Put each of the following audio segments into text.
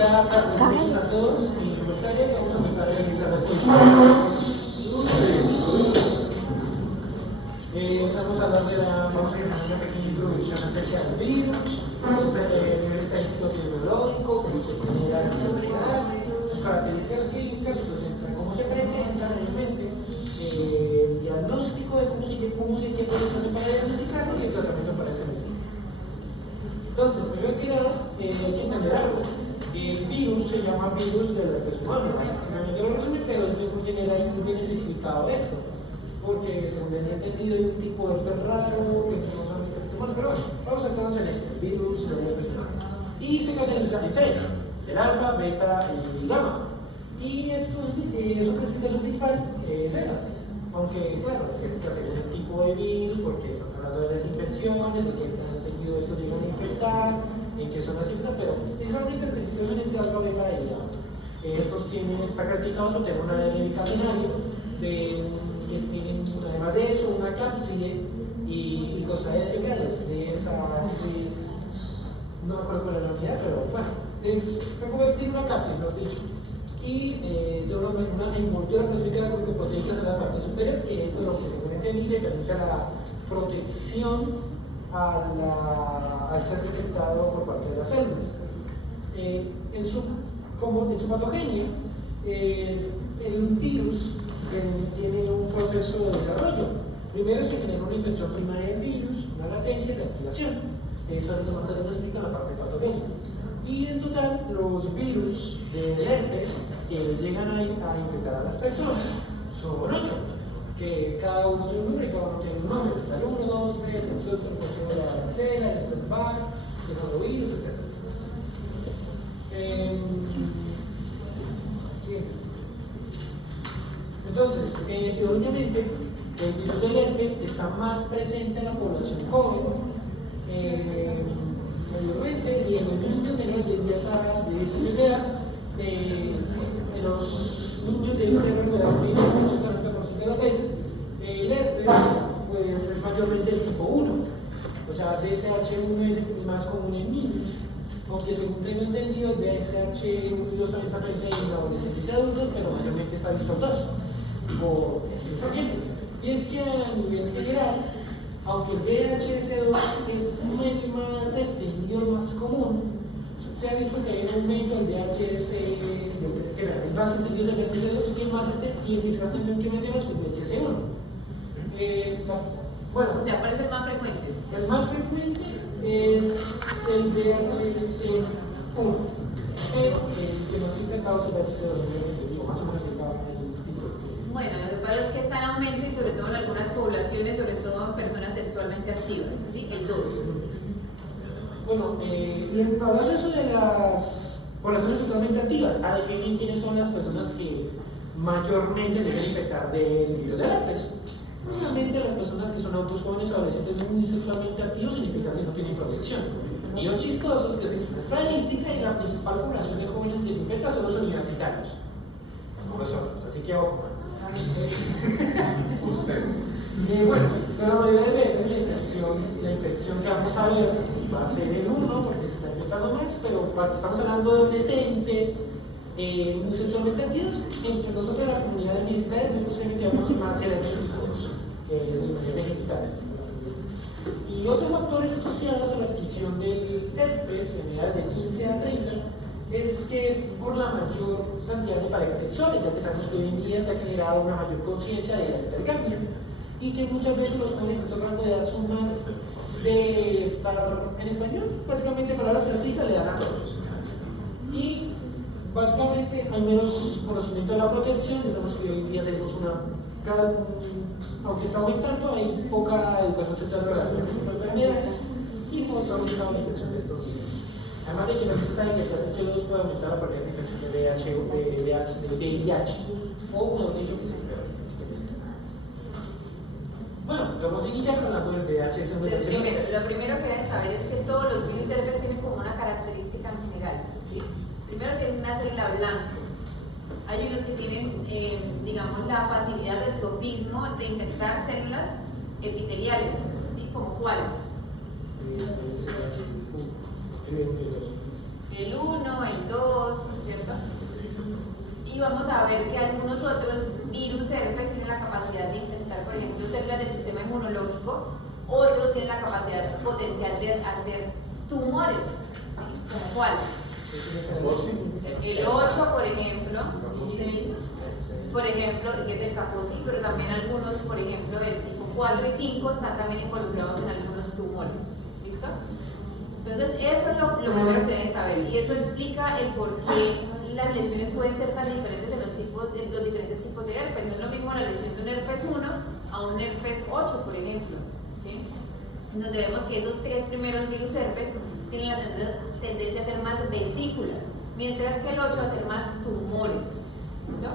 ya bienvenidos a todos. Mi nombre es Ariel, vamos a empezar a realizar las vamos a hablar vamos a generar una pequeña introducción acerca del virus, nivel estadístico epidemiológico, cómo se genera la enfermedad, sus características clínicas, cómo se presenta realmente, el diagnóstico de qué proceso hace para diagnosticarlo y el tratamiento para ese mismo. Entonces, primero que nada, hay que entender algo. El virus se llama virus del herpes humano. Simplemente lo resumen, pero es muy general y muy bien especificado esto. Porque según he entendido hay un tipo de herpes raro que no solamente herpes humano, pero bueno, vamos a centrarnos en este, el virus del herpes humano. Y se categorizan en tres: el alfa, beta y gamma. Y su clasificación principal es esa. Aunque, claro, es según el tipo de virus, porque están hablando de las infecciones, de qué tan seguido estos llegan a infectar, en qué son las cifras, pero realmente el principio es alfa, beta y gamma. Estos están caracterizados por tener un ADN binario, que tienen además de eso una cápside y cosas legales de esas, no me acuerdo cuál es la unidad, pero bueno, tiene una cápside, lo he dicho. Y una envoltura clasificada de glucoproteínas en la parte superior, que es lo que seguramente le permite la protección al ser detectado por parte de las células. En su patogenia, el virus tiene un proceso de desarrollo. Primero se genera una infección primaria del virus, una latencia y la activación. Eso ahorita más tarde lo explica en la parte patogénica. Y en total, los virus del herpes que llegan a infectar a las personas son 8, que cada uno tiene un nombre y cada uno tiene un nombre. Está el 1, 2, 3, el suelto, el cocheo de la varicela, el Epstein-Barr, el norovirus, etc. Entonces, biológicamente, el virus del herpes está más presente en la población joven, mayormente, y en los niños menores de 10 años de edad, en los niños de este rango de edad, 80-90% de las veces, el herpes pues, es mayormente el tipo 1, o sea, DSH1 es el más común en niños, aunque según tengo entendido, DSH1 también está presente en adolescentes y adultos, pero mayormente está visto en 2, por ejemplo. Y es que a nivel general, aunque el VHS2 es más extendido, más común, se ha visto que hay un aumento del VHS, el más extendido del VHS2 y el discastamente más el VHS1. Bueno, o sea, ¿cuál es el más frecuente? El más frecuente es el VHS1, pero el que más intentado es el VHS2, más o menos el Bueno, lo que pasa es que está en aumento y sobre todo en algunas poblaciones, sobre todo en personas sexualmente activas, ¿sí? El 2. Bueno, y hablando de eso de las poblaciones sexualmente activas, adivinen quiénes son las personas que mayormente se deben infectar del virus del herpes. Posiblemente las personas que son adultos jóvenes, adolescentes muy sexualmente activos, significa que no tienen protección. Y lo chistoso es que según la estadística y la principal población de jóvenes que se infecta son los universitarios, como nosotros, así que ojo. Usted. Bueno, pero la mayoría de veces la infección que vamos a ver va a ser el 1 porque se está infectando más, pero estamos hablando de adolescentes muy sexualmente activos. Entre nosotros, la comunidad de universitarios, muy posiblemente vamos a más seleccionados, que es el mayor de genitales. Y otros factores asociados a la adquisición del herpes en edades de 15 a 30 es que es por la mayor cantidad de parejas sexuales, ya que sabemos que hoy en día se ha generado una mayor conciencia de la intercambio y que muchas veces los jóvenes en su rango de edad son más de estar en español, básicamente palabras castizas le dan a todos. Y básicamente hay menos conocimiento de la protección, sabemos que hoy en día tenemos aunque está aumentando, hay poca educación sexual relacionada con este tipo de enfermedades y no se ha aumentado la infección de estos virus. Además de que no se sabe que el TSH2 puede aumentar la probabilidad de infección de VIH, o mejor dicho, que se empeore. Bueno, vamos a iniciar hablando del VIH. Lo primero que deben saber es que todos los virus herpes tienen como una característica en general, ¿sí? Primero tienen una célula blanca. Hay unos que tienen, digamos, la facilidad del trofismo de infectar células epiteliales, ¿sí? Como cuáles. El 1, el 2, y vamos a ver que algunos otros virus herpes tienen la capacidad de infectar, por ejemplo, células del sistema inmunológico, otros tienen la capacidad potencial de hacer tumores, ¿sí? ¿Como cuáles? El 8, por ejemplo, el 6, por ejemplo, que es el Kaposi, pero también algunos, por ejemplo, el tipo 4 y 5 están también involucrados en algunos tumores. ¿Listo? Entonces, eso es lo primero que deben saber, y eso explica el por qué las lesiones pueden ser tan diferentes en los diferentes tipos de herpes. No es lo mismo la lesión de un herpes 1 a un herpes 8, por ejemplo, ¿sí? Donde vemos que esos 3 primeros virus herpes tienen la tendencia a ser más vesículas, mientras que el 8 a ser más tumores. ¿Listo?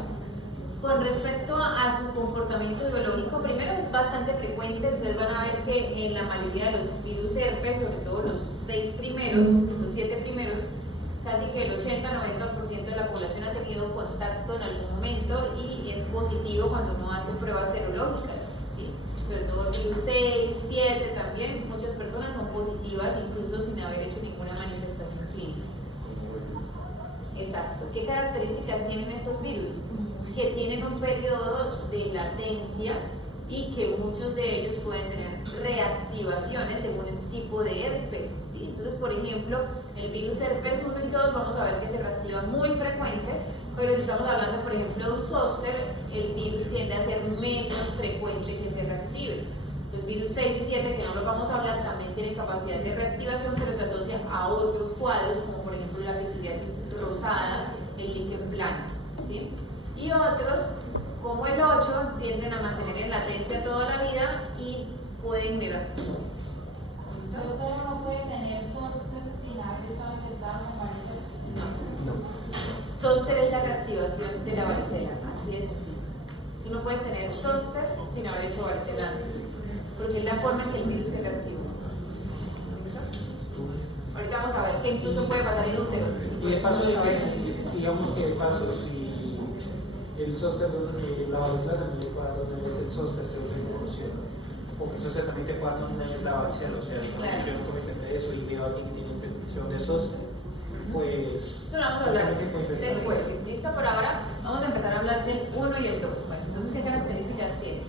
Con respecto a su comportamiento biológico, primero es bastante frecuente. Ustedes van a ver que en la mayoría de los virus herpes, sobre todo los 6 primeros, los 7 primeros, casi que el 80-90% de la población ha tenido contacto en algún momento y es positivo cuando uno hace pruebas serológicas, ¿sí? Sobre todo el virus 6, 7 también, muchas personas son positivas incluso sin haber hecho ninguna manifestación clínica. Exacto. ¿Qué características tienen estos virus? Que tienen un periodo de latencia y que muchos de ellos pueden tener reactivaciones según el tipo de herpes, ¿sí? Entonces, por ejemplo, el virus herpes 1 y 2 vamos a ver que se reactiva muy frecuente, pero si estamos hablando, por ejemplo, de un zóster, el virus tiende a ser menos frecuente que se reactive. Los virus 6 y 7, que no los vamos a hablar, también tienen capacidad de reactivación, pero se asocia a otros cuadros, como por ejemplo la pituriasis rosada, el líquen plano, ¿sí? Y otros, como el 8, tienden a mantener en latencia toda la vida y pueden generar tumores. ¿Listo? Doctora, ¿no puede tener zóster sin haber estado infectado con varicela? No. Zóster es la reactivación de la varicela, así de sencillo. Tú no puedes tener zóster sin haber hecho varicela antes, porque es la forma en que el virus se reactiva. ¿Listo? Ahorita vamos a ver que incluso puede pasar en útero. Y de paso, digamos que de paso, si el zóster, la varicela también te puede dar una vez el zóster se reproducciona, porque el zóster también te puede dar una vez la varicela, o sea, claro. Si yo no puedo entender eso y veo a alguien que tiene infección de zóster, pues... Eso lo vamos a hablar después. ¿Listo? Por ahora vamos a empezar a hablar del 1 y el 2. Bueno, entonces, ¿qué características tiene?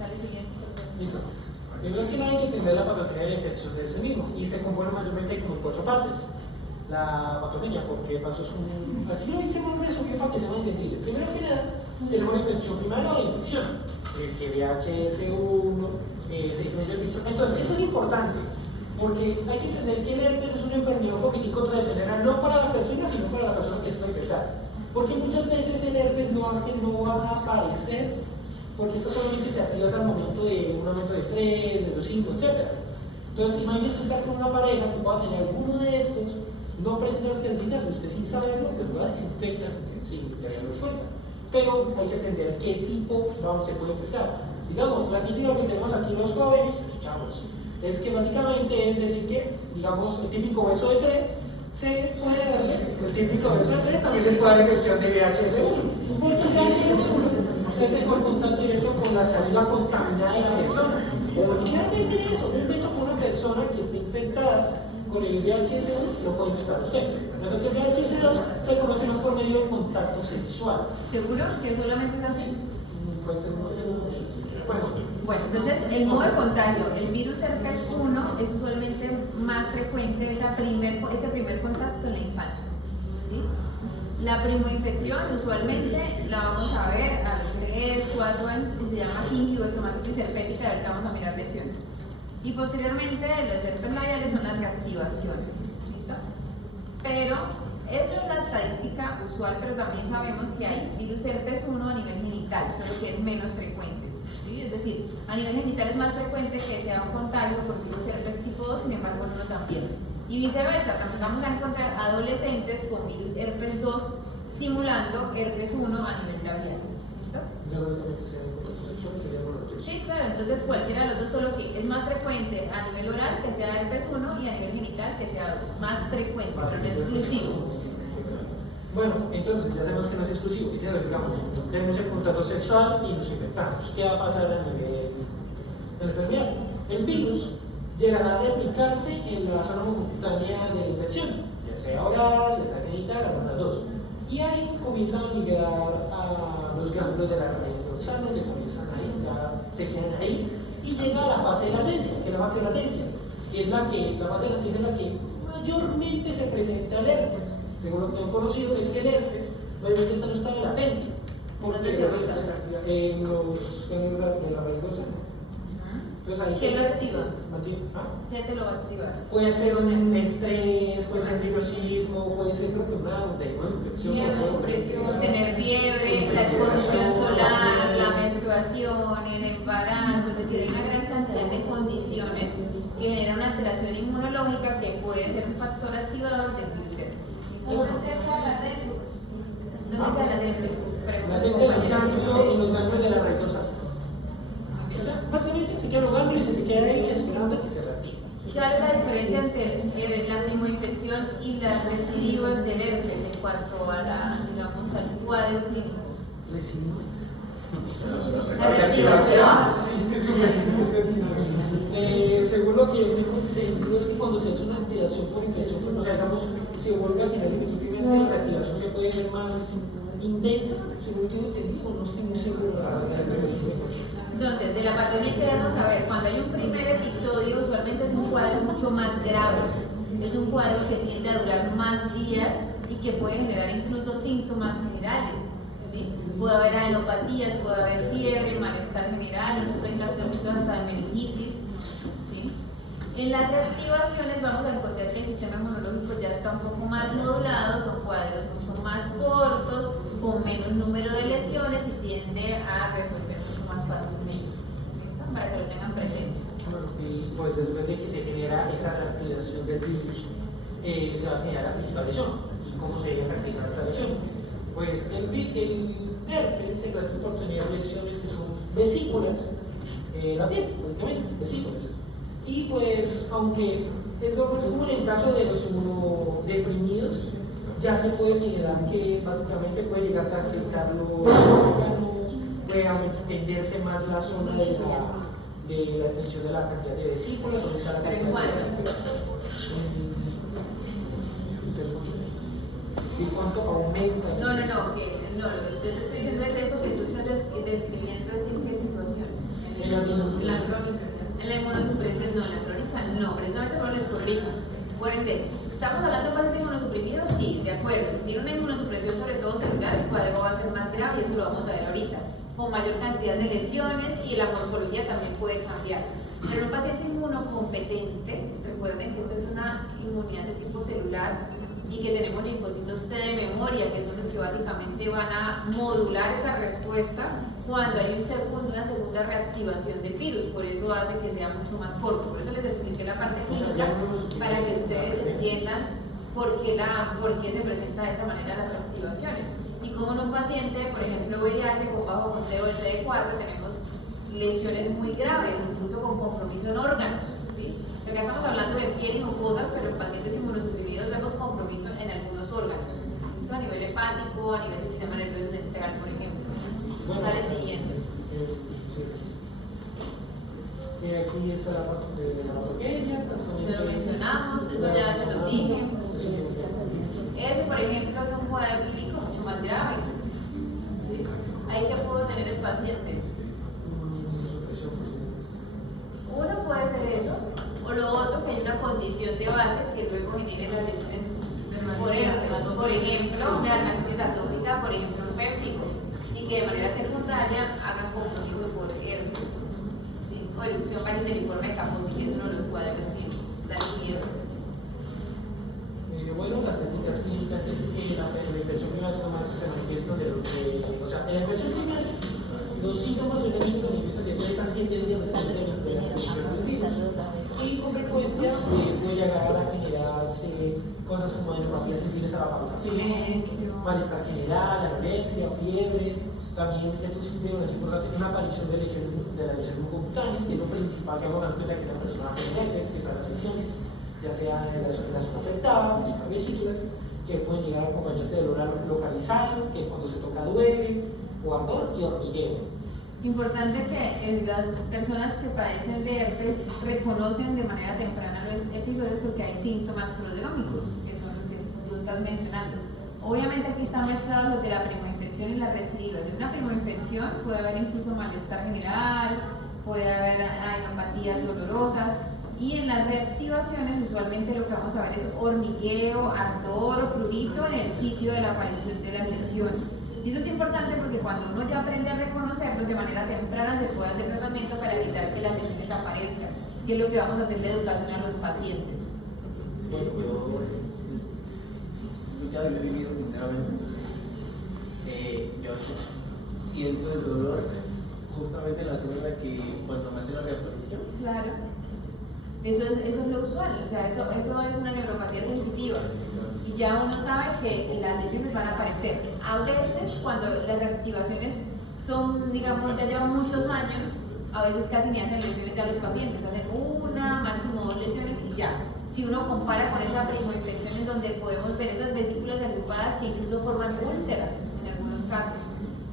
Dale siguiente. Listo. Primero que nada hay que entender la patología de la infección de ese mismo, y se conforma mayormente como en 4 partes. La patogenia, porque paso es un... Así lo hice más resumido para que sea más entendible. Primero que nada, tenemos la infección primaria o infección, que VHS1, se influye el piso. Entonces, esto es importante, porque hay que entender que el herpes es una enfermedad un poquitico traicionera, no para la persona, sino para la persona que está infectada. Porque muchas veces el herpes no va a aparecer, porque esto solamente se activa al momento de un aumento de estrés, de los síntomas, etc. Entonces, imagínese estar con una pareja que pueda tener alguno de estos, no presenta las características, usted sin saberlo, pues luego se infecta sin tener respuesta. Pero hay que entender qué tipo se puede infectar. Digamos, la típica que tenemos aquí los jóvenes, los chavos, es que básicamente es decir que, digamos, el típico beso de 3 se puede darle, el típico beso de 3 también les puede dar infección de VHS1. Porque el VHS1 es por contacto directo con la saliva contaminada de la persona. O literalmente eso, un beso con una persona que esté infectada con el VHS1 lo puede infectar usted. Mientras que el VHS2 se conoce más por medio del contacto sexual. ¿Seguro que solamente es así? Puede ser Bueno, entonces el modo de contagio, el virus herpes 1 es usualmente más frecuente ese primer contacto en la infancia, ¿sí? La primoinfección usualmente la vamos a ver a los 3, 4 años y se llama gingivoestomatitis herpética, ahorita vamos a mirar lesiones. Y posteriormente los herpes labiales son las reactivaciones, ¿listo? Pero eso es la estadística usual, pero también sabemos que hay virus herpes 1 a nivel genital, solo que es menos frecuente, ¿sí? Es decir, a nivel genital es más frecuente que sea un contagio por virus herpes tipo 2, sin embargo en uno también. Y viceversa, también vamos a encontrar adolescentes con virus herpes 2 simulando herpes 1 a nivel labial. ¿Listo? Sí, claro, entonces cualquiera de los dos, solo que es más frecuente a nivel oral que sea herpes 1 y a nivel genital que sea 2. Más frecuente, pero no exclusivo. Bueno, entonces ya sabemos que no es exclusivo. Y digamos, tenemos el contacto sexual y nos infectamos. ¿Qué va a pasar a nivel de la enfermedad? El virus llegará a replicarse en la zona mucocutánea de la infección, ya sea oral, ya sea genital, alguna de las dos. Y ahí comienzan a migrar a los ganglios de la cabeza dorsal, donde comienzan ahí, ya se quedan ahí, y llega a la fase de latencia, que es la fase de latencia, que es la fase de latencia en la que mayormente se presenta el herpes. Según lo que han conocido, es que el herpes mayormente está en estado de latencia, porque ¿Dónde se ubica? en los ganglios de la raíz dorsal. Entonces ahí ¿Qué lo activa? ¿Ah? ¿Qué te lo va a activar? Puede ser un estrés, puede ser nerviosismo, puede ser creo que una infección. Inmunosupresión. Tener fiebre, la exposición solar, la menstruación, el embarazo, es decir, hay una gran cantidad de condiciones que generan una alteración inmunológica que puede ser un factor activador del virus herpes. Solo cerca de la red. ¿Dónde queda latente? Latente en el ganglio y los ganglios de la raíz dorsal. O sea, básicamente se quedan los ganglios y se queda ahí esperando a que se reactive. ¿Cuál es la diferencia entre la primoinfección y las residuos del herpes en cuanto a al cuadro clínico? Residuos. La reactivación. Según lo que yo tengo entendido es que cuando se hace una activación por infección, pues, o sea, digamos, se vuelve a generar infección, primero es que la activación se puede ver más intensa, según lo que yo entendido, no estoy muy seguro de la Entonces, de la patología que debemos saber, cuando hay un primer episodio, usualmente es un cuadro mucho más grave. Es un cuadro que tiende a durar más días y que puede generar incluso síntomas generales. ¿Sí? Puede haber adenopatías, puede haber fiebre, malestar general, incluso en casos de síntomas hasta de meningitis. ¿Sí? En las reactivaciones vamos a encontrar que el sistema inmunológico ya está un poco más modulado, son cuadros mucho más cortos, con menos número de lesiones y tiende a resolver mucho más fácilmente. ¿Listo? Para que lo tengan presente. Bueno, y pues después de que se genera esa reactivación del virus, se va a generar la principal lesión. ¿Y cómo se debe caracterizar esta lesión? Pues el herpes se caracteriza por tener lesiones que son vesículas, la piel, básicamente, vesículas. Y pues, aunque es lo más común en el caso de los inmunodeprimidos, ya se puede generar que prácticamente puede llegar a afectar los órganos, puede extenderse más la zona de la extensión de la cantidad de vesículas, aumentar la Pero cantidad ¿y cuánto aumenta? No, lo que yo te estoy diciendo es eso que tú estás describiendo, es en qué situaciones. En la crónica. En la inmunosupresión no, en la crónica no, precisamente por el escorrijo. Acuérdense, ¿estamos hablando de pacientes inmunosuprimidos? Sí, de acuerdo. Si tiene una inmunosupresión, sobre todo celular, el cuadro va a ser más grave y eso lo vamos a ver ahorita. Con mayor cantidad de lesiones y la morfología también puede cambiar. Pero en un paciente inmunocompetente, recuerden que esto es una inmunidad de tipo celular y que tenemos linfocitos T de memoria, que son los que básicamente van a modular esa respuesta cuando hay una segunda reactivación del virus. Por eso hace que sea mucho más corto. Por eso les expliqué la parte clínica, para que ustedes entiendan por qué se presenta de esa manera las reactivaciones. Y como en un paciente, por ejemplo, VIH con bajo conteo de CD4, tenemos lesiones muy graves, incluso con compromiso en órganos. ¿Sí? Acá estamos hablando de piel y mucosas, pero en pacientes inmunosuprimidos vemos compromiso en algunos órganos. Esto a nivel hepático, a nivel del sistema nervioso central, por ejemplo. Bueno, Dale siguiente. Aquí está la parte de la bacteria, Lo mencionamos, eso ya se lo dije. Ese, por ejemplo, es un cuadro clínico mucho más grave. ¿Sí? Ahí que puedo tener el paciente. Uno puede ser eso, o lo otro que hay una condición de base que luego genere las lesiones por ejemplo, una dermatitis atópica, por ejemplo, un péptico, y que de manera secundaria hagan compromiso por herpes, ¿sí? O erupción variceliforme de Kaposi, que es uno de los cuadros que dan miedo. Bueno, las clínicas clínicas es que la infección primaria se manifiesta o sea, en la infección primaria los síntomas o se manifiestan de 3 a 7 días después de la infección del virus. Y con frecuencia puede llegar a generarse cosas como adenopatías sensibles a la palpación, malestar general, anorexia, fiebre. También esto es importante, una aparición de la lesión mucocutánea, que es lo principal que vamos a dar cuenta que una persona tiene herpes, que están las lesiones, ya sea en la zona afectada, en las vesículas, que pueden llegar a acompañarse de dolor localizado, que cuando se toca duele, o ardor y hormigueo. Importante que las personas que padecen de herpes reconocen de manera temprana los episodios porque hay síntomas prodrómicos, que son los que tú estás mencionando. Obviamente aquí están mezclados los de la primoinfección y las recidivas. En una primoinfección puede haber incluso malestar general, puede haber adenopatías dolorosas, y en las reactivaciones usualmente lo que vamos a ver es hormigueo, ardor o prurito en el sitio de la aparición de las lesiones. Y eso es importante porque cuando uno ya aprende a reconocerlos de manera temprana se puede hacer tratamiento para evitar que las lesiones aparezcan, que es lo que vamos a hacer de educación a los pacientes. Yo he escuchado y lo he vivido sinceramente. Yo siento el dolor justamente en la zona en la que cuando me hace la reaparición. Claro. Eso es lo usual, o sea, eso es una neuropatía sensitiva. Y ya uno sabe que las lesiones van a aparecer. A veces, cuando las reactivaciones son, digamos, ya llevan muchos años, a veces casi ni hacen lesiones ya los pacientes, hacen una, máximo 2 lesiones y ya. Si uno compara con esa primoinfección en donde podemos ver esas vesículas agrupadas que incluso forman úlceras en algunos casos.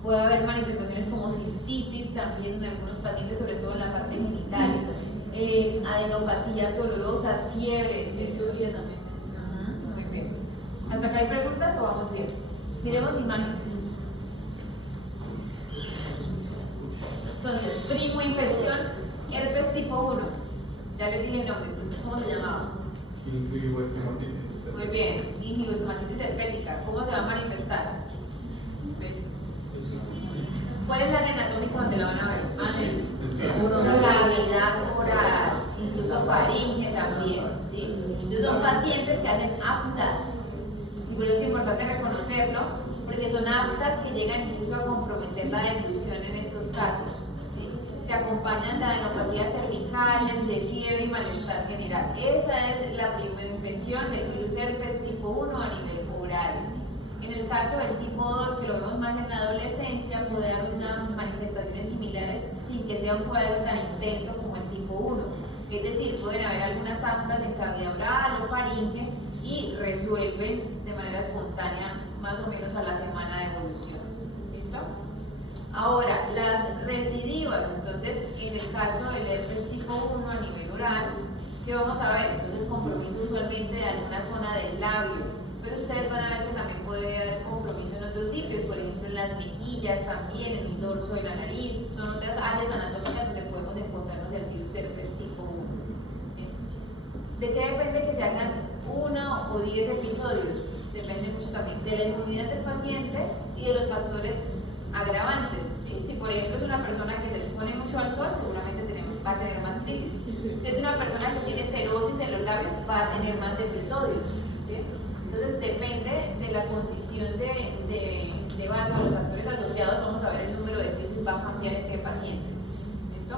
Puede haber manifestaciones como cistitis también en algunos pacientes, sobre todo en la parte genital. Adenopatías dolorosas, fiebre, Cisuria también. muy bien. ¿Hasta acá hay preguntas o vamos bien? Miremos imágenes. Entonces, primoinfección, herpes tipo 1. Ya les dije el nombre, entonces, ¿cómo se llamaba? Muy bien, gingivoestomatitis herpética. ¿Cómo se va a manifestar? ¿Ves? ¿Cuál es la área anatómica donde la van a ver? Cavidad oral, incluso faringe también, ¿sí? Entonces son pacientes que hacen aftas, y por eso es importante reconocerlo, porque son aftas que llegan incluso a comprometer la deglución en estos casos, ¿sí? Se acompañan de adenopatías cervicales, de fiebre y malestar general. Esa es la primera infección del virus herpes tipo 1 a nivel oral. En el caso del tipo 2, que lo vemos más en la adolescencia, puede haber unas manifestaciones similares sin que sea un cuadro tan intenso como el tipo 1. Es decir, pueden haber algunas aftas en cavidad oral o faringe y resuelven de manera espontánea más o menos a la semana de evolución. ¿Listo? Ahora, las recidivas. Entonces, en el caso del herpes tipo 1 a nivel oral, ¿qué vamos a ver? Entonces, compromiso usualmente de alguna zona del labio. Pero ustedes van a ver que también puede haber compromiso en otros sitios, por ejemplo en las mejillas también, en el dorso de la nariz. Son otras áreas anatómicas donde podemos encontrarnos el virus herpes tipo 1. ¿Sí? ¿De qué depende que se hagan 1 o 10 episodios? Depende mucho también de la inmunidad del paciente y de los factores agravantes. ¿Sí? Si por ejemplo es una persona que se expone mucho al sol, seguramente va a tener más crisis. Si es una persona que tiene cerosis en los labios, va a tener más episodios. ¿Sí? Entonces depende de la condición de base o los factores asociados, vamos a ver el número de crisis va a cambiar entre pacientes. ¿Listo?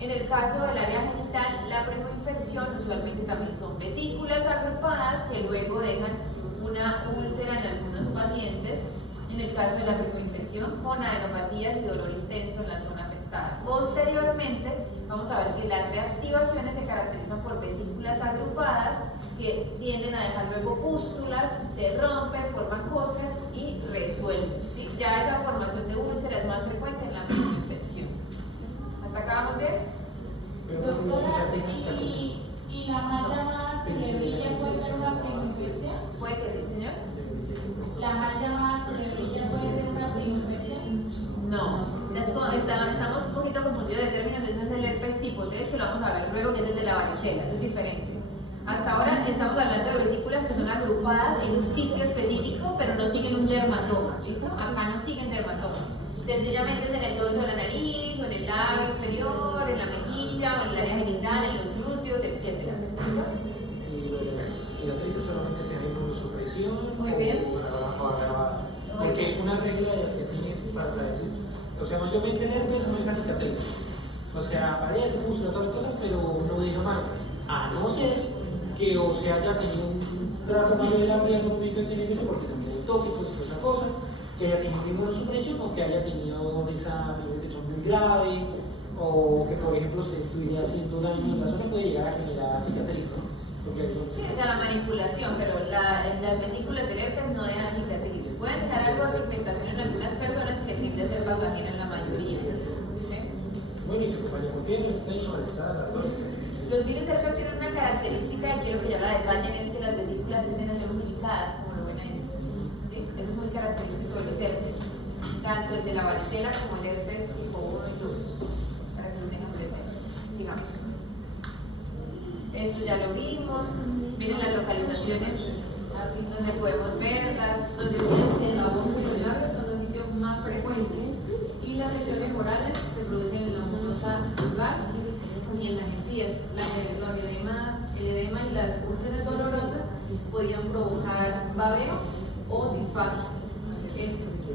En el caso del área genital, la primoinfección usualmente también son vesículas agrupadas que luego dejan una úlcera en algunos pacientes. En el caso de la primoinfección, con adenopatías y dolor intenso en la zona afectada. Posteriormente, vamos a ver que las reactivaciones se caracterizan por vesículas agrupadas que tienden a dejar luego pústulas, se rompen, forman costras y resuelven. ¿Sí? Ya esa formación de úlcera es más frecuente en la primoinfección. ¿Hasta acá vamos bien? Doctora, ¿y la mal llamada culebrilla puede ser una primoinfección? Puede que sí, señor. ¿La mal llamada culebrilla puede ser una primoinfección? No, estamos un poquito confundidos de términos, eso es el herpes tipo 3 que lo vamos a ver luego, que es el de la varicela, eso es diferente. Hasta ahora estamos hablando de vesículas que son agrupadas en un sitio específico, pero no siguen un dermatoma, ¿listo? Acá no siguen dermatomas. Sencillamente es en el dorso de la nariz, o en el labio exterior, en la mejilla, o en el área genital, en los glúteos, etc. Y las cicatrices solamente se hacen inmunosupresión. Muy bien. O agravada. Muy Porque bien. una regla de las que tienes para saber si, o sea, mayormente el herpes no es la cicatriz. O sea, aparece, pústula, todas las cosas, pero no dice mal. A no ser que o se haya tenido un trato malo de la piel en un momento determinado porque también hay tópicos y toda esa cosa, que haya tenido inmunosupresión o que haya tenido esa infección muy grave, o que por ejemplo se estuviera haciendo daño en la zona, puede llegar a generar cicatriz, ¿no? Sí, o sea, la manipulación, pero las vesículas del herpes no dejan cicatriz. Pueden dejar algo de pigmentación en algunas personas que tiende a ser pasajero en la mayoría. Bueno, y se acompaña con fiebre, sueño, malestar, ardor, etc. Los virus herpes tienen una característica y quiero que ya la detallen, es que las vesículas tienden a ser umbilicadas, como lo ven ahí. ¿Sí? Eso es muy característico de los herpes, tanto el de la varicela como el herpes tipo 1 y 2, para que lo tengan presente. Sigamos. Esto ya lo vimos. Miren las localizaciones, así donde podemos verlas. Nos decían que la boca y los labios son los sitios más frecuentes y las lesiones orales se producen en la mucosa bucal y en las encías. El edema y las úlceras dolorosas podían provocar babeo o disfagia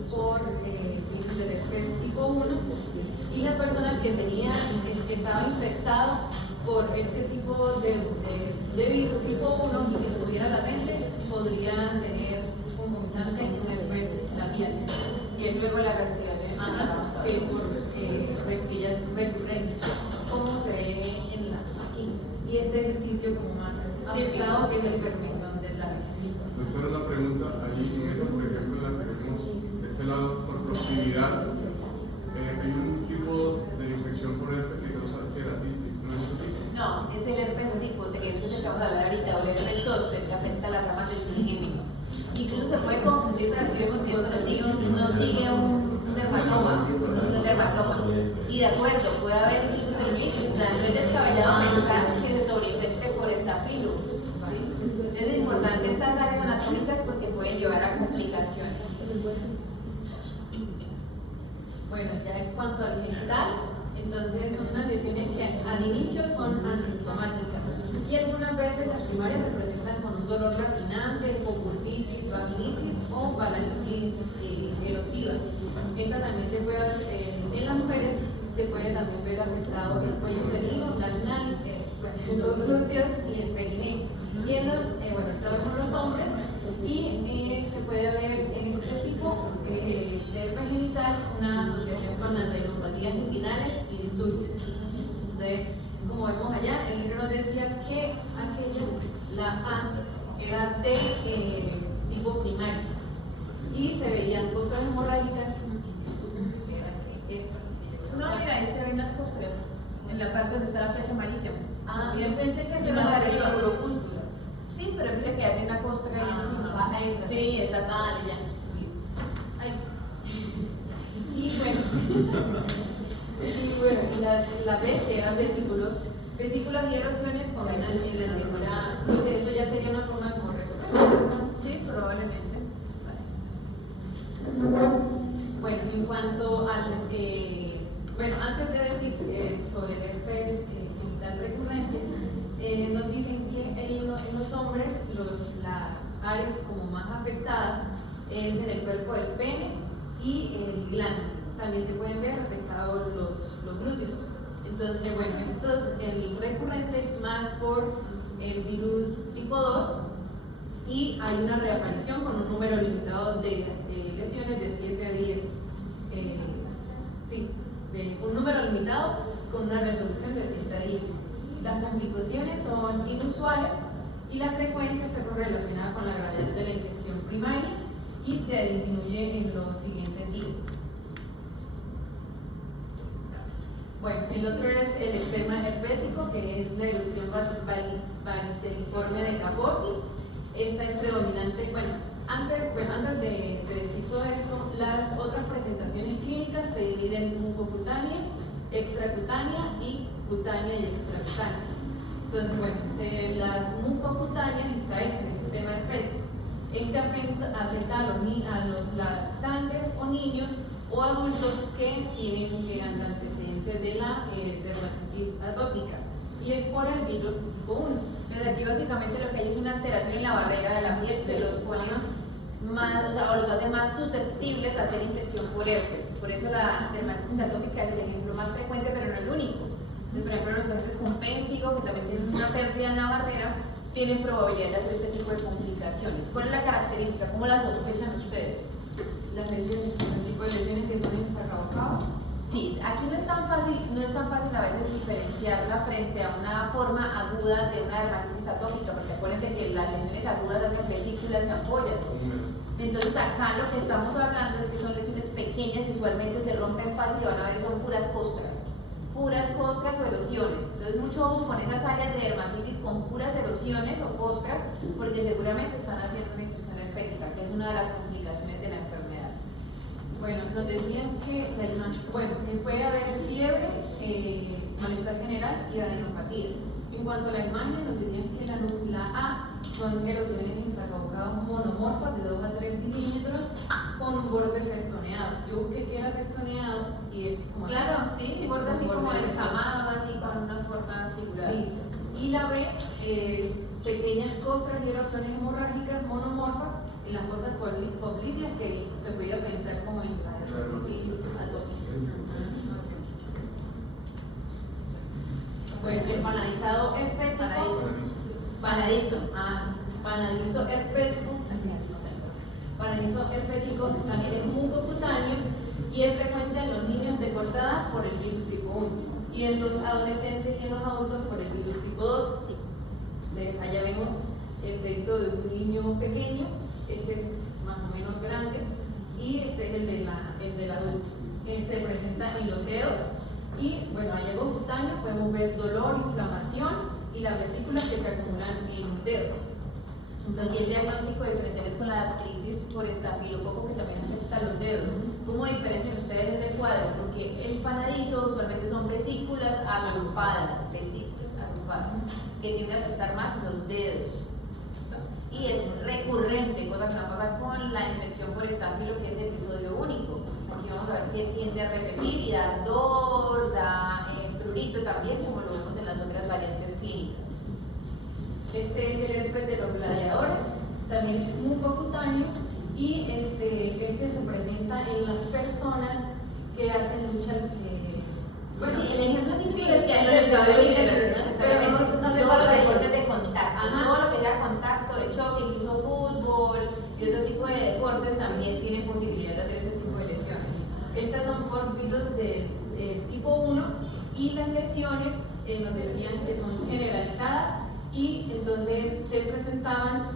por virus del herpes tipo 1, y la persona que estaba infectada por este tipo de virus tipo 1 y que estuviera latente podría tener concomitante un herpes labial. Y es luego la reactivación Que por ya es recurrente, como se ve en la aquí. Y este es el sitio como más afectado, que es el permitón del labio. Doctora, una pregunta, allí en esta, por ejemplo, la que tenemos de este lado por proximidad, hay un tipo de infección por herpes que causa queratitis, ¿no es ese tipo? No, es el herpes tipo 3, que es el que vamos a hablar ahorita, o el herpes zóster, que afecta las ramas del trigémino. Incluso se puede confundir, pero aquí vemos que esto no sigue un dermatoma, no sigue un dermatoma. Y de acuerdo, puede haber incluso celulitis, no es descabellado pensar que se sobreinfecte por estafilo. ¿Sí? Es importante estas áreas anatómicas porque pueden llevar a complicaciones. Bueno, ya en cuanto al genital, entonces son unas lesiones que al inicio son asintomáticas y algunas veces las primarias se presentan con un dolor lacinante, vulvitis, vaginitis o falangitis erosiva. Esta también se puede, en las mujeres se puede también ver afectado el cuello uterino, vaginal, los glúteos y el perineo. Y en los, ahorita vemos los hombres y se puede ver en este tipo de herpes genital una asociación con las neuropatías inguinales y insultos. Entonces, como vemos allá, el libro nos decía que aquella, la A, era de tipo primario y se veían costras hemorrágicas. No, mira, ahí se ven las costras, en la parte donde está la flecha amarilla. Ah, yo pensé que se más eran arriba. las uropústulas. Sí, pero mira que ya tiene una costra ahí encima. Ahí está. Sí, exacto. Vale, ya. Listo. Ay. Y bueno, la B, que eran vesículas y erosiones con una en la lectura, eso ya sería una forma como recurrente. Sí, probablemente. Bueno, en cuanto al, antes de decir sobre el herpes genital recurrente, nos dicen que en los hombres las áreas como más afectadas es en el cuerpo del pene y el glande. También se pueden ver afectados los glúteos. Entonces, bueno, el recurrente es más por el virus tipo 2 y hay una reaparición con un número limitado de lesiones de 7 a 10. Un número limitado con una resolución de 7 a 10. Las complicaciones son inusuales y la frecuencia está correlacionada con la gravedad de la infección primaria y te disminuye en los siguientes días. Bueno, el otro es el eczema herpético, que es la erupción variceliforme de Kaposi. Esta es predominante, antes de decir todo esto, las otras presentaciones clínicas se dividen en mucocutánea, extracutánea y cutánea y extracutánea. Entonces, de las mucocutáneas está el eczema herpético. Este afecta a los lactantes o niños o adultos que tienen antecedentes de la dermatitis atópica, y es por el virus tipo 1. Desde aquí básicamente lo que hay es una alteración en la barrera de la piel que los pone más, o los hace más susceptibles a hacer infección por herpes. Por eso la dermatitis atópica es el ejemplo más frecuente, pero no el único. Entonces, por ejemplo, los pacientes con pénfigo, que también tienen una pérdida en la barrera, tienen probabilidad de hacer este tipo de complicaciones. ¿Cuál es la característica? ¿Cómo la sospechan ustedes? Las lesiones, el tipo de lesiones que son en sacabocados. Sí, aquí no es tan fácil a veces diferenciarla frente a una forma aguda de una dermatitis atópica, porque acuérdense que las lesiones agudas hacen vesículas y ampollas. Entonces acá lo que estamos hablando es que son lesiones pequeñas y usualmente se rompen fácil y van a ver son puras costras. puras costras o erosiones. Entonces mucho ojo con esas áreas de dermatitis con puras erosiones o costras, porque seguramente están haciendo una infección herpética, que es una de las complicaciones de la enfermedad. Bueno, nos decían que puede haber fiebre, malestar general y adenopatías. En cuanto a la imagen, nos decían que la A son erosiones en sacabocados monomorfas de 2 a 3 milímetros con un borde festoneado. Yo busqué que era festoneado y es como Claro, así. sí, borde así como descamado, así con una forma figurada. Listo. Y la B es pequeñas costras y erosiones hemorrágicas monomorfas en las fosas popliteas, que se podría pensar como en la dermatitis atópica. Bueno, el panadizado herpético. Panadizo herpético. Panadizo herpético también es mucocutáneo y es frecuente en los niños de corta edad por el virus tipo 1 y en los adolescentes y en los adultos por el virus tipo 2. Allá vemos el dedito de un niño pequeño, más o menos grande, y este es el del adulto. Este presenta en los dedos. Y bueno, hay algo cutáneo, podemos ver dolor, inflamación y las vesículas que se acumulan en el dedo. Entonces, el diagnóstico diferencial es con la artritis por estafilococo, que también afecta a los dedos. ¿Cómo diferencian ustedes este cuadro? Porque el panadizo usualmente son vesículas agrupadas, que tienden a afectar más los dedos. Y es recurrente, cosa que no pasa con la infección por estafilo, que es episodio único. Aquí vamos a ver que tiende a repetir y da ardor, da prurito también, como lo vemos en las otras variantes clínicas. Este es el herpes de los gladiadores, también es mucocutáneo y este se presenta en las personas que hacen lucha. Sí, el ejemplo que sí, es que hay los luchadores olímpicos, no necesariamente todos los deportes de contacto, todo lo que sea contacto, de choque, incluso fútbol y otro tipo de deportes también tienen posibilidad de hacer ese tipo de lesiones. Estas son por virus de tipo 1 y las lesiones nos decían que son generalizadas y entonces se presentaban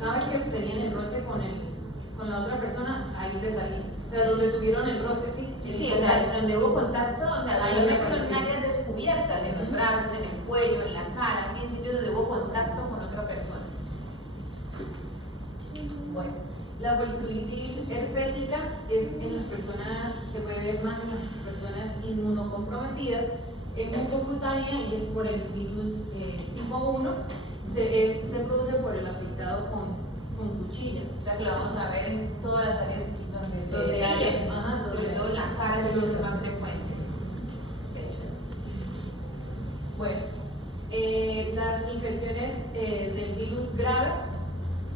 cada vez que tenían el roce con la otra persona, ahí les salía. O sea, donde tuvieron el roce, sí. Sí, o sea, donde hubo contacto, o sea, ahí son áreas descubiertas, en los brazos, en el cuello, en la cara, ¿sí? En sitios donde hubo contacto con otra persona. Bueno, la foliculitis herpética es en las personas, se puede ver más en las personas inmunocomprometidas, es mucocutánea y es por el virus tipo 1, se produce por el afectado con cuchillas. O sea, que lo vamos a ver en todas las áreas donde se pillan, sobre todo en la cara, es lo más frecuente. Bueno, las infecciones del virus grave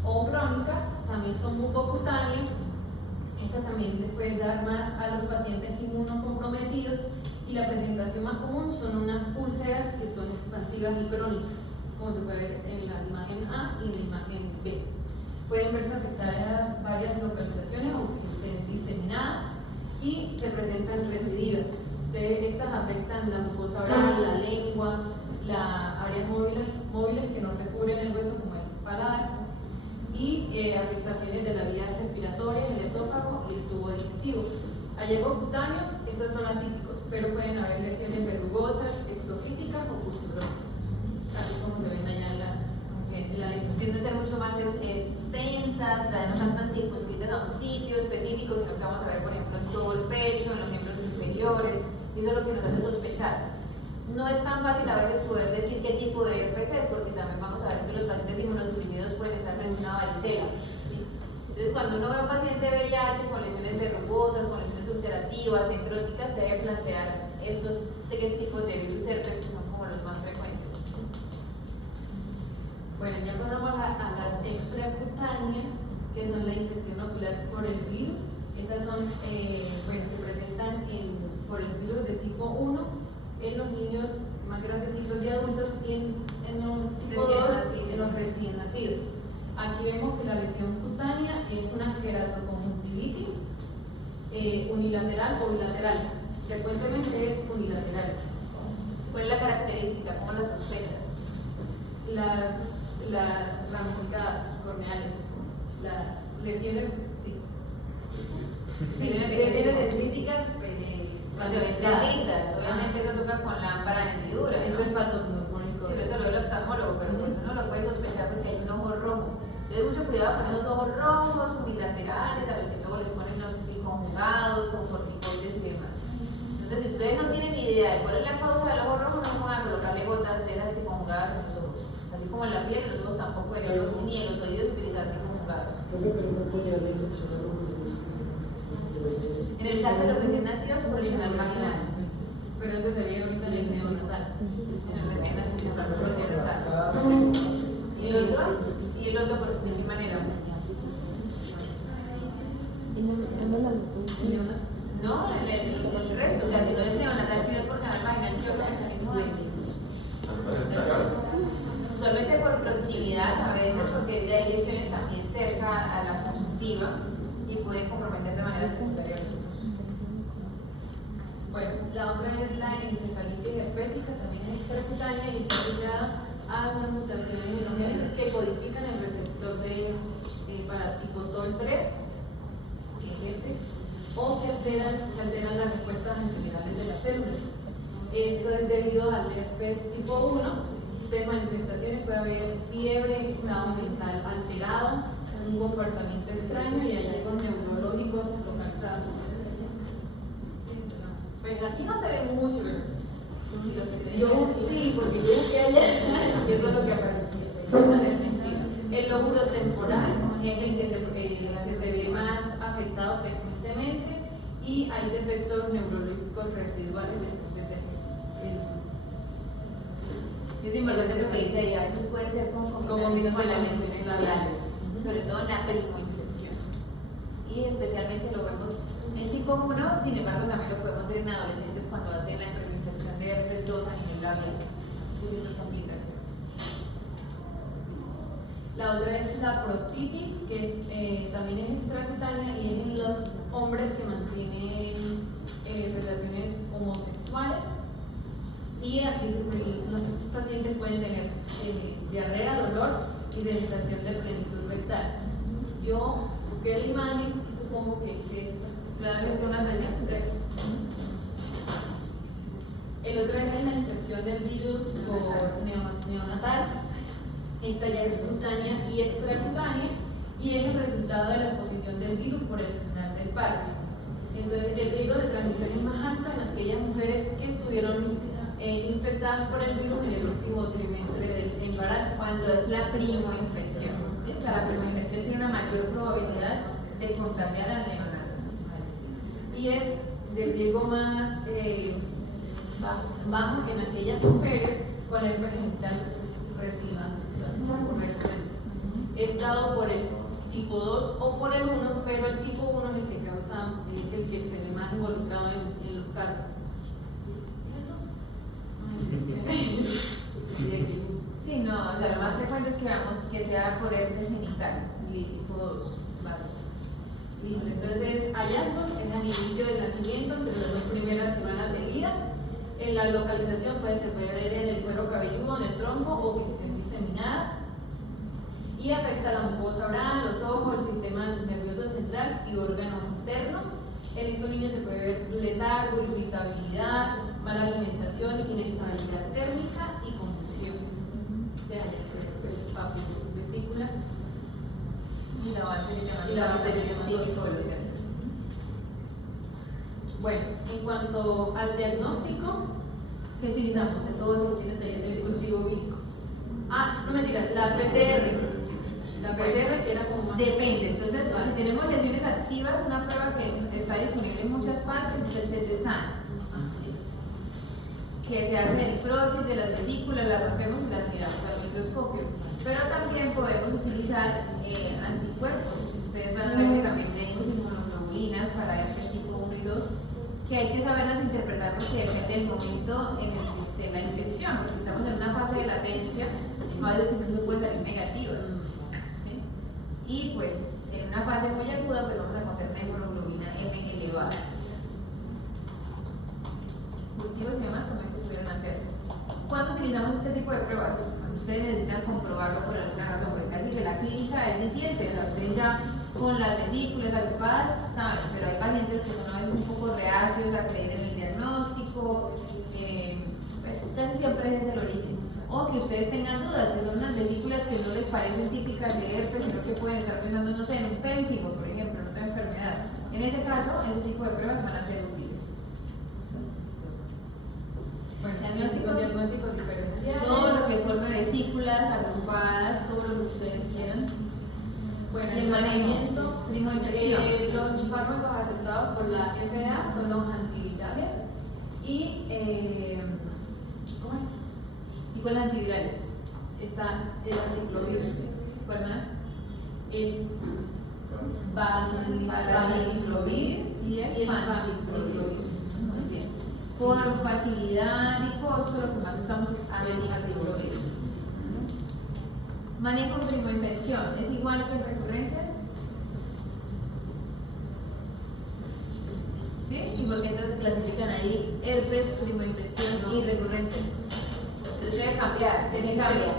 o crónicas también son mucocutáneas. Estas también les pueden dar más a los pacientes inmunocomprometidos y la presentación más común son unas úlceras que son expansivas y crónicas, como se puede ver en la imagen A y en la imagen B. Pueden verse afectadas varias localizaciones o que estén diseminadas y se presentan recidivas. Estas afectan la mucosa oral, la lengua, las áreas móviles que nos recubren el hueso como el paladar y afectaciones de la vía respiratoria, el esófago y el tubo digestivo. Hallazgos cutáneos, estos son atípicos, pero pueden haber lesiones verrugosas, exofíticas o pustulosas, así como se ven allá en la lengua. Tienden a ser mucho más extensas, no están tan circunscritas a un sitio específico, sino que vamos a ver, por ejemplo, en todo el pecho, en los miembros inferiores, y eso es lo que nos hace sospechar. No es tan fácil a veces poder decir qué tipo de herpes es, porque también vamos a ver que los pacientes inmunosuprimidos pueden estar frente a una varicela. ¿Sí? Entonces, cuando uno ve a un paciente VIH con lesiones verrugosas, con lesiones ulcerativas, necróticas, se debe plantear estos tres tipos de virus herpes que son como los más frecuentes. Bueno, ya pasamos a las extracutáneas, que son la infección ocular por el virus. Estas son, se presentan por el virus de tipo 1 en los niños más grandecitos y adultos y en los tipo 2 en los recién nacidos. Aquí vemos que la lesión cutánea es una queratoconjuntivitis unilateral o bilateral. Frecuentemente es unilateral. ¿Cuál es la característica? ¿Cómo la sospechas? Las ramificadas corneales, las lesiones, lesiones dendríticas especialistas, obviamente eso toca con lámpara de hendidura. Esto es patognomónico. Sí, eso lo ve el oftalmólogo, pero pues uno lo puede sospechar porque hay un ojo rojo. Entonces mucho cuidado con esos ojos rojos, unilaterales, a los que luego les ponen los triconjugados, con corticoides y demás. Entonces, si ustedes no tienen ni idea de cuál es la causa del ojo rojo, no van a colocarle gotas de esas triconjugadas en los ojos. Así como en la piel, en los ojos tampoco, ni en los oídos utilizar triconjugados. Pero no puede llegar la infección a los En el caso de los recién nacidos, por el canal vaginal. Pero eso se ve ahorita en el neonatal. En el recién nacido, por el neonatal. ¿Y el otro de qué manera? No, el resto, o sea, si no es neonatal, si no es por canal vaginal, ¿qué otro mecanismo hay? Usualmente por proximidad, a veces porque hay lesiones también cerca a la conjuntiva y pueden comprometer de manera secundaria. Bueno, la otra es la encefalitis herpética, también es extracutánea y está asociada a unas mutaciones en los genes que codifican el receptor de paraticotol 3, que es este, o que alteran las respuestas generales de las células. Esto es debido al herpes tipo 1. De manifestaciones puede haber fiebre, estado mental alterado, un comportamiento extraño y hallazgos neurológicos localizados. Pues aquí no se ve mucho, ¿verdad? Yo sí, porque yo busqué allá y eso es lo que aparecía. El lóbulo temporal es el que se ve más afectado frecuentemente y hay defectos neurológicos residuales después del Es importante eso que dice ahí, a veces puede ser concomitante con las lesiones labiales, sobre todo en la primoinfección. Y especialmente lo vemos en tipo 1, sin embargo también lo podemos ver en adolescentes cuando hacen la primoinfección de herpes 2 a nivel labial. Tiene complicaciones. La otra es la proctitis, que también es extracutánea y es en los hombres que mantienen relaciones homosexuales. Y aquí los pacientes pueden tener diarrea, dolor y sensación de plenitud rectal. Yo busqué la imagen y supongo que es Claro, es una paciente. El otro es la infección del virus por neonatal. Esta ya es cutánea y extracutánea y es el resultado de la exposición del virus por el canal del parto. Entonces, el riesgo de transmisión es más alto en aquellas mujeres que estuvieron infectadas por el virus en el último trimestre del embarazo. Cuando es la primoinfección. ¿Sí? O sea, la primoinfección tiene una mayor probabilidad de contagiar al neonato. Y es del riesgo más bajo en aquellas mujeres con el genital residual. Es dado por el tipo 2 o por el 1, pero el tipo 1 es el que causa, el que se ve más involucrado en los casos. Sí, no, o sea, lo más frecuente es que veamos que sea por herpes genital, tipo 2. Vale. Listo, entonces hallazgos en el inicio del nacimiento, entre las 2 primeras semanas de vida. En la localización se puede ver en el cuero cabelludo, en el tronco o que estén diseminadas. Y afecta la mucosa oral, los ojos, el sistema nervioso central y órganos internos. En estos niños se puede ver letargo, irritabilidad, mala alimentación, inestabilidad térmica y confusiones. Vesículas. Y la base de de Bueno, en cuanto al diagnóstico, ¿qué utilizamos? De todo eso que tienes ahí, es es el cultivo vírico. No mentira, la PCR. La PCR que era como más. Depende, entonces si tenemos lesiones activas, una prueba que está disponible en muchas partes es el test de sangre, que se hace el frotis de las vesículas, las rompemos y las miramos al microscopio. Pero también podemos utilizar anticuerpos. Ustedes van a ver que también tenemos inmunoglobulinas para este tipo 1 y 2, que hay que saberlas interpretar porque depende del momento en el que esté la infección, porque estamos en una fase de latencia, a veces incluso pueden salir negativas. ¿Sí? Y pues en una fase muy aguda pues vamos a encontrar una inmunoglobulina M elevada. Cultivos y demás también se pudieran hacer. ¿Cuándo utilizamos este tipo de pruebas? Ustedes necesitan comprobarlo por alguna razón, porque casi que la clínica es diciente, o sea, ustedes ya con las vesículas agrupadas saben, pero hay pacientes que son a veces un poco reacios a creer en el diagnóstico diagnóstico, pues casi siempre ese es el origen. O que ustedes tengan dudas, que son unas vesículas que no les parecen típicas de herpes, sino que pueden estar pensando, no sé, en un pénfigo, por ejemplo, en otra enfermedad. En ese caso, ese tipo de pruebas van a ser útiles. Bueno, Diagnóstico. diagnósticos diferenciales. Todo lo que forme vesículas, agrupadas, todo lo que ustedes quieran. Bueno, Y el manejo, primo de infección. Los fármacos aceptados por la FDA son los antivirales y ¿cómo es? ¿Y con los antivirales? Está el aciclovir, ¿Cuál más? el Valaciclovir y el fanciclovir. Muy bien. Por facilidad y costo, lo que más usamos es aciclovir. Manejo primo infección, ¿es igual que en recurrencias? ¿Sí? ¿Y por qué entonces clasifican ahí herpes, primo infección y recurrentes? Entonces debe cambiar, ¿qué se cambia?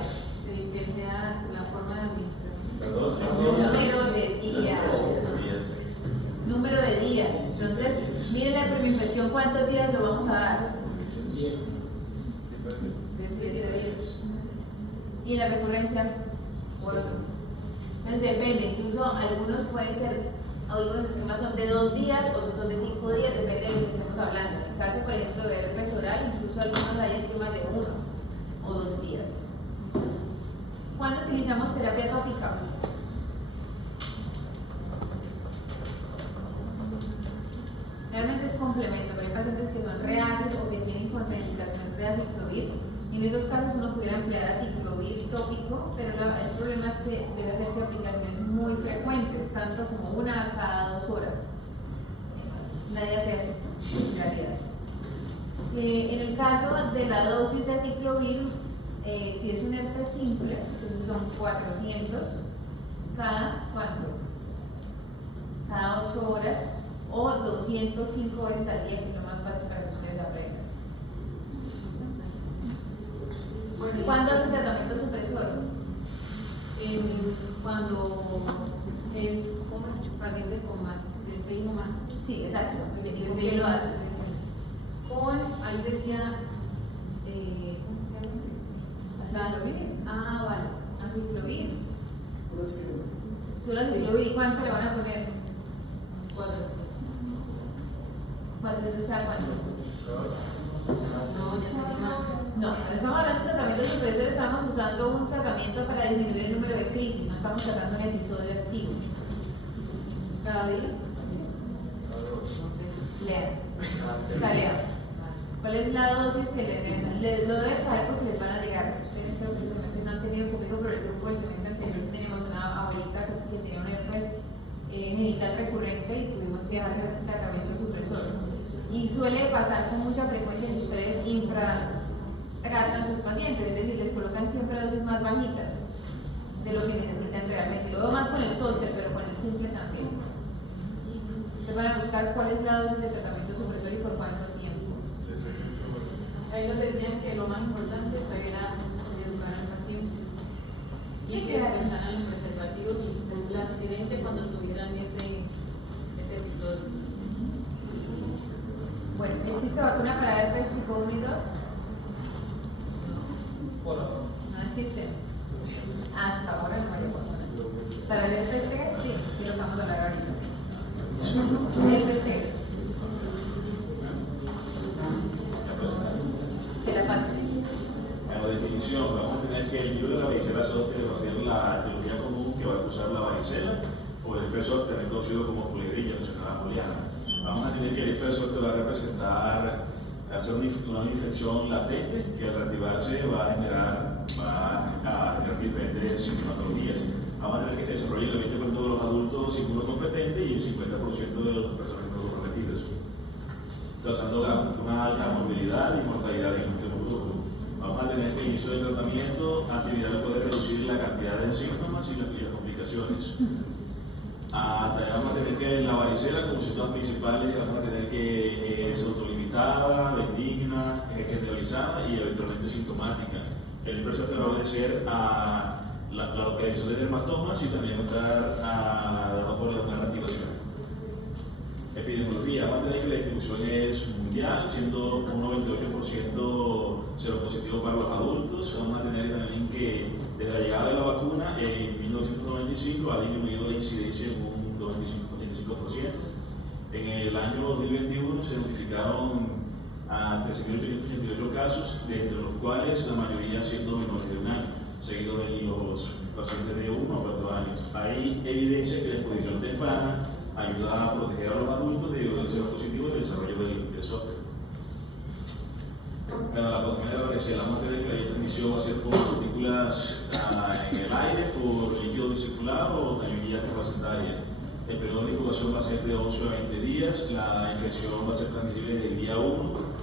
Que sea la forma de administración. Número de días. Número de días. Entonces, miren la primo infección, ¿cuántos días lo vamos a dar? De 7 días. ¿Y la recurrencia? 4. Entonces depende, incluso algunos pueden ser, algunos esquemas son de 2 días, otros son de 5 días, depende de lo que estemos hablando. En el caso, por ejemplo, de herpes oral, incluso algunos hay esquemas de 1 o 2 días. ¿Cuándo utilizamos terapia tópica? Realmente es complemento, pero hay pacientes que son reacios o que tienen contraindicación de aciclovir. En esos casos uno pudiera emplear aciclovir tópico, pero el problema es que debe hacerse aplicaciones muy frecuentes, tanto como una cada 2 horas. Nadie hace eso, en realidad. En el caso de la dosis de aciclovir, si es un herpes simple, entonces son 400 cada, ¿cuánto? Cada 8 horas, o 205 veces al día, que es lo más fácil para que ustedes aprendan. Bueno, ¿Cuándo hacen tratamiento supresor? cuando es, ¿cómo es? Pacientes con más de 6 o más. Sí, exacto. Muy bien. ¿Y De con 6 qué lo o más haces? sesiones. Con, ahí decía, ¿cómo se llama? Aciclovir. Ah, vale. Aciclovir. Solo aciclovir. ¿Y cuánto le van a poner? 4. ¿Cuánto está cuánto? No, ya sería más. No, cuando estamos hablando de tratamiento supresor, estamos usando un tratamiento para disminuir el número de crisis, no estamos tratando un episodio activo. ¿Cada día? No sé. Lean. Tarea. ¿Cuál es la dosis que le den? Lo deben saber porque les van a llegar. Ustedes creo que el semestre no han tenido conmigo, pero el grupo del semestre anterior sí teníamos una abuelita que tenía un herpes genital recurrente y tuvimos que hacer el tratamiento supresor. Y suele pasar con mucha frecuencia que ustedes infratratan a sus pacientes, es decir, les colocan siempre dosis más bajitas de lo que necesitan realmente. Lo veo más con el zóster, pero con el simple también. Ustedes van a buscar cuál es la dosis de tratamiento supresor y por cuánto tiempo. Ahí nos decían que lo más importante era educar al paciente. Y Sí, que claro. pensaran en los preservativos, pues, la abstinencia cuando tuvieran ese episodio. Bueno, ¿existe vacuna para herpes tipo 1 y 2? No existe. Hasta ahora no hay vacuna. Para el herpes 3, sí, sí lo vamos a hablar ahorita. Herpes 3. ¿Qué la pasa? En la definición, vamos a tener que el virus de la varicela zoster va a ser la etiología común que va a causar la varicela, o el herpes zoster, también conocido como poligrilla, nacional poliana. Vamos a tener que el herpes zoster va a representar, hacer una infección latente que al reactivarse va a generar diferentes sintomatologías. Vamos a tener que se desarrolle el 20% de los adultos inmunocompetentes y el 50% de las personas inmunocomprometidas, causando una alta morbilidad y mortalidad en este grupo. Vamos a tener que el inicio del tratamiento antiviral puede reducir la cantidad de síntomas y las complicaciones. También vamos a tener que la varicela como síntomas principales, vamos a tener que es autolimitada, benigna, generalizada y eventualmente sintomática. El herpes zoster va a obedecer a la localización de dermatomas y también va a estar dado por una reactivación. Epidemiología, vamos a tener que la distribución es mundial, siendo un 98% seropositivo para los adultos. Vamos a tener también que desde la llegada de la vacuna en 1995 ha disminuido la incidencia en un 25%. En el año 2021 se notificaron a 13.838 casos, de entre los cuales la mayoría siendo menores de un año, seguido de los pacientes de 1 a 4 años. Hay evidencia que la exposición temprana ayuda a proteger a los adultos de los seropositivos y el desarrollo del software. Bueno, la patología de la varicela, vamos a tener que la transmisión va a ser por partículas en el aire, por líquido vesicular o también vía transplacentaria. El periodo de incubación va a ser de 11 a 20 días, la infección va a ser transmisible desde el día 1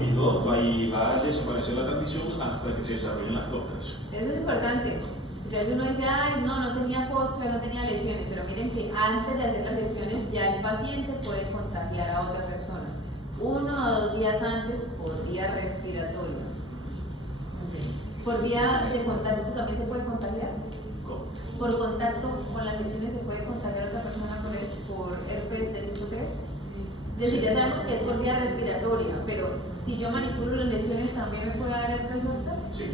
y 2 y va a desaparecer la transmisión hasta que se desarrollen las costras. Eso es importante. Entonces uno dice, ay, no tenía costra, no tenía lesiones, pero miren que antes de hacer las lesiones ya el paciente puede contagiar a otra persona. 1 o 2 días antes por vía respiratoria. Por vía de contacto también se puede contagiar. Por contacto con las lesiones se puede contagiar a otra persona por herpes de tipo 3. Es decir, ya sabemos que es por vía respiratoria, pero si yo manipulo las lesiones también me puede dar herpes zóster. Sí.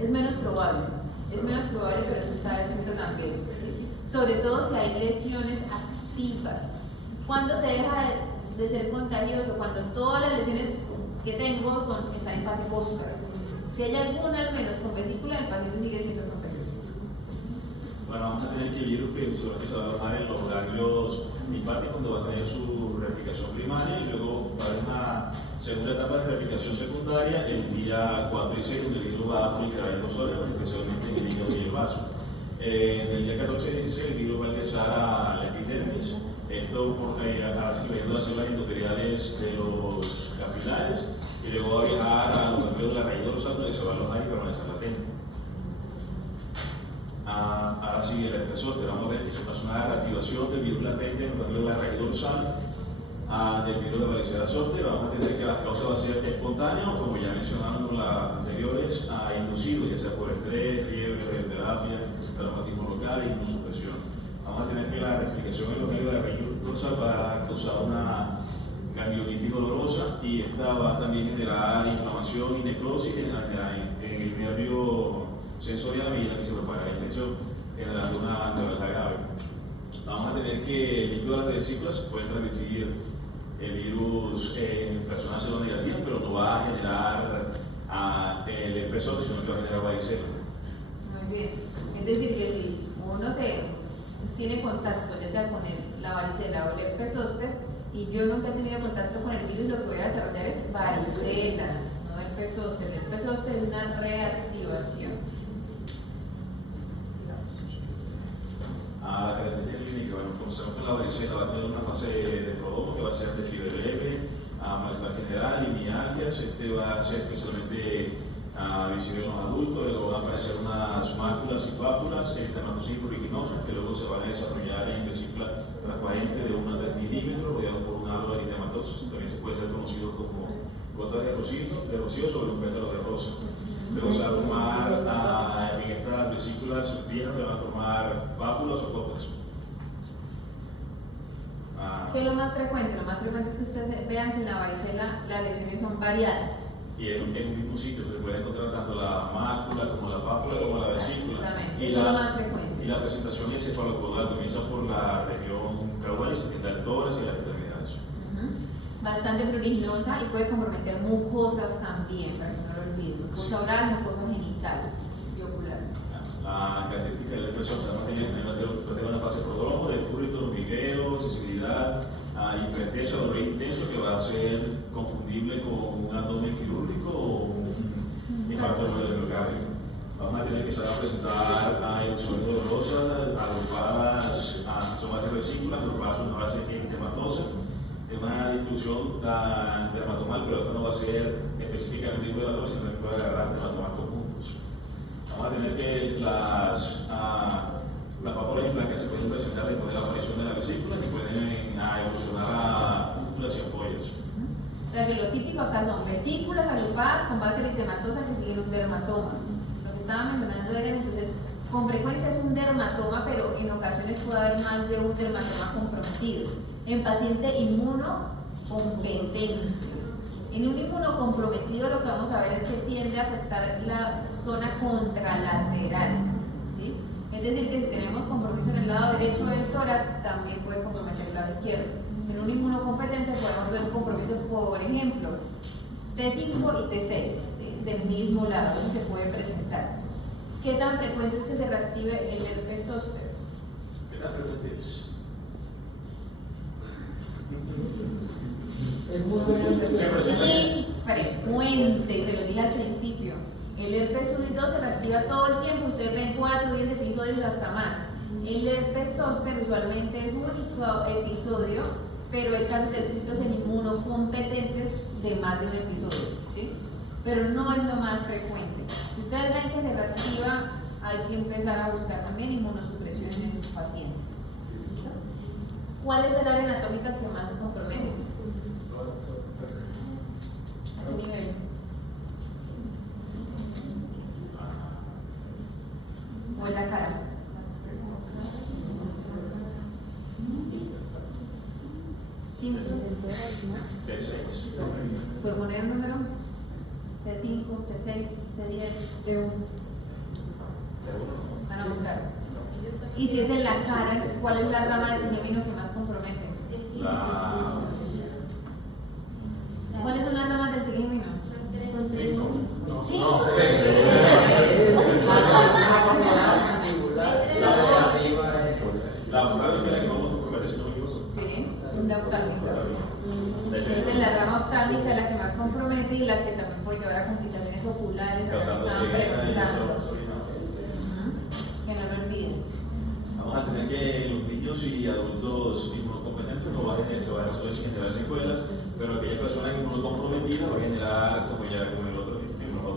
Es menos probable. Es menos probable, pero eso está escrito también, ¿sí? Sobre todo si hay lesiones activas. ¿Cuándo se deja de ser contagioso? Cuando todas las lesiones que tengo están en fase postra. Si hay alguna al menos con vesícula, el paciente sigue siendo contagioso. Bueno, vamos a tener que el virus que se va a alojar en los ganglios linfáticos cuando va a tener su replicación primaria y luego va a haber una segunda etapa de replicación secundaria el día 4 y 6, donde el virus va a proliferar en los órganos, especialmente en el hígado y el vaso. En el día 14 y 16 el virus va a ingresar a la epidermis, esto accediendo a las células endoteliales de los capilares y luego va a viajar a los ganglios de la raíz dorsal donde se va a alojar y permanecer latente. Ahora sí, el herpes zóster, vamos a ver que se pasa una reactivación del virus latente en el ganglio de la raíz dorsal del virus de varicela zóster. Vamos a tener que la causa va a ser espontánea o, como ya mencionaron con las anteriores, inducido, ya sea por estrés, fiebre, radioterapia, traumatismo local e inmunosupresión. Vamos a tener que la replicación en los ganglios de la raíz dorsal va a causar una ganglionitis dolorosa y esta va a también generar inflamación y necrosis en el nervio sensorial a medida que se propaga la infección, generando una neuralgia grave. Vamos a tener que el líquido de las vesículas puede transmitir el virus en personas seronegativas, pero no va a generar el herpes zóster, sino que va a generar varicela. Muy bien. Es decir, que si uno se tiene contacto, ya sea con la varicela o el herpes zóster, y yo nunca he tenido contacto con el virus, lo que voy a desarrollar es varicela, no herpes zóster. El herpes zóster es una reactivación. La característica clínica, bueno, como sabemos que la varicela va a tener una fase de prodromo que va a ser de fiebre leve, malestar general y mialgias. Este va a ser especialmente visible en los adultos, luego van a aparecer unas máculas y pápulas estrematosis pruriginosas que luego se van a desarrollar en vesícula transparente de 1 a 3 milímetros rodeado por un halo de eritematosis. También se puede ser conocido como gotas de rocío sobre un pétalo de rosa. Luego se va a formar en estas vesículas viejas, se van a formar pápulas o copas. ¿Qué es lo más frecuente? Lo más frecuente es que ustedes vean que en la varicela las lesiones son variadas. Y en un mismo sitio se puede encontrar tanto la mácula como la pápula como la vesícula. Exactamente, eso es lo más frecuente. Y la presentación es cefalocaudal, comienza por la región caudal y se tiende al tórax y las extremidades. Bastante pruriginosa y puede comprometer mucosas también, para que no lo olviden. Mucosa oral, mucosa genital y ocular. La característica del herpes zóster va a tener una fase prodromo de prurito, hormigueo, sensibilidad, hipertenso, dolor intenso que va a ser confundible con un abdomen quirúrgico o un infarto del miocardio. Vamos a tener que presentar erupciones dolorosas, agrupadas, son bases vesículas, agrupadas son una base eritematosa. Es una distribución dermatomal, pero esta no va a ser específicamente tipo de la sino que puede agarrar dermatomas conjuntos. Vamos a tener que las papulas y placas se pueden presentar después de la aparición de la vesícula, que pueden evolucionar a pústulas y ampollas. O sea, que lo típico acá son vesículas agrupadas con base eritematosa que siguen un dermatoma. Lo que estaba mencionando era entonces Con frecuencia es un dermatoma, pero en ocasiones puede haber más de un dermatoma comprometido. En paciente inmunocompetente. En un inmunocomprometido lo que vamos a ver es que tiende a afectar la zona contralateral, ¿sí? Es decir, que si tenemos compromiso en el lado derecho del tórax, también puede comprometer el lado izquierdo. En un inmunocompetente podemos ver un compromiso, por ejemplo, T5 y T6, ¿sí? Del mismo lado, eso se puede presentar. ¿Qué tan frecuente es que se reactive el herpes zóster? ¿Qué tan frecuente es? Es muy bueno. Infrecuente, y se lo dije al principio. El herpes 1 y 2 se reactiva todo el tiempo, ustedes ven 4 o 10 episodios hasta más. El herpes zóster usualmente es un único episodio, pero hay casos descritos en inmunocompetentes de más de un episodio, ¿sí? Pero no es lo más frecuente. Si ustedes ven que se reactiva, hay que empezar a buscar también inmunosupresión en esos pacientes. ¿Listo? ¿Cuál es el área anatómica que más se compromete? ¿A qué nivel? ¿O en la cara? ¿Quinto? T6. ¿Por poner un número? T5, T6, T10, T1. Van a buscar. Y si es en la cara, ¿cuál es la rama de sinónimo que más compromete? ¿Cuáles son las ramas del trigémino? ¿Sí? La focal es la que vamos a comprometer, si no me equivoco. Sí, la oftálmica. Entonces la rama oftálmica es la que más compromete y la que también puede llevar a complicaciones oculares, a las que estaban preguntando. Que no lo olviden. Vamos a tener que los niños y adultos inmunocompetentes no van a generar secuelas, pero aquella persona inmunocomprometida va a generar, como en los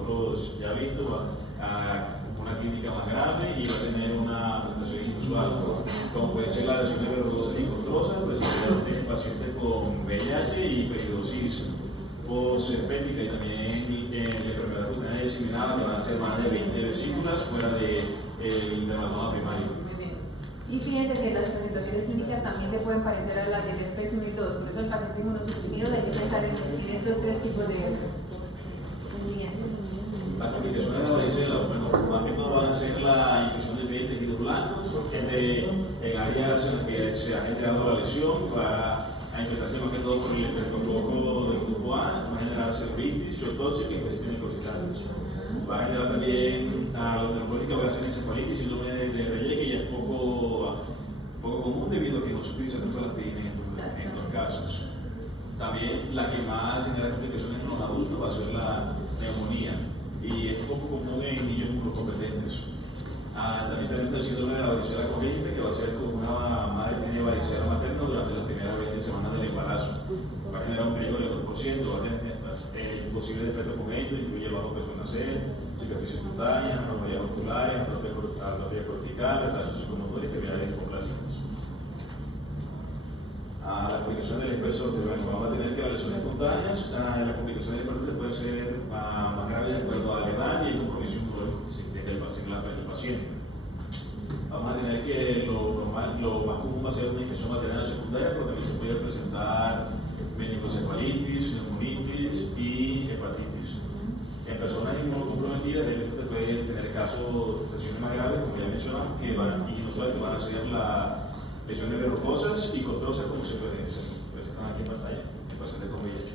otros ya visto, una clínica más grave y va a tener una presentación inusual, como puede ser la lesión de verrugosa y costosa, principalmente en pacientes con VIH y peridosis postherpética y también la enfermedad cutánea diseminada, que van a ser más de 20 vesículas fuera del dermatoma primario. Muy bien. Y fíjense que las presentaciones clínicas también se pueden parecer a las del herpes 1 y 2, por eso el paciente inmunosuprimido debe pensar en estos tres tipos de herpes. Muy bien. Las complicaciones de la varicela, bueno, más que todo van a ser la infección de piel y tejidos blancos, en áreas en las que se ha generado la lesión, va a infectarse más que todo por el estreptococo del grupo A, va a generar cervitis, shortosis y infecciones cositales. Va a generar también a los neumónicos, va a ser encefalitis, síndrome de Reye, que ya es poco común debido a que no se utiliza tanto la aspirina en estos casos. También la que más genera complicaciones en los adultos va a ser la neumonía y es poco común en niños inmunocompetentes. También tenemos el síndrome de la varicela congénita, que va a ser como una madre que tiene varicela materna durante las primeras 20 semanas del embarazo. Va a generar un riesgo del 2%, va a tener posibles defectos congénitos, incluye bajo peso al nacer, cicatrices cutáneas, anomalías oculares, atrofia cortical, retraso psicomotor y enfermedades de displasiones. La complicación del herpes zóster, bueno, vamos a tener que las lesiones cutáneas, la complicación del herpes puede ser más grave de acuerdo a la edad y el compromiso inmunológico que tenga el paciente. Vamos a tener que lo más común va a ser una infección bacteriana secundaria, pero también se puede presentar meningocefalitis, neumonitis y hepatitis. En personas inmunocomprometidas, el herpes puede tener casos de lesiones más graves, como ya mencionamos, que van a ser las lesiones verrucosas y costrosas, como se presentan aquí en pantalla, en pacientes con VIH.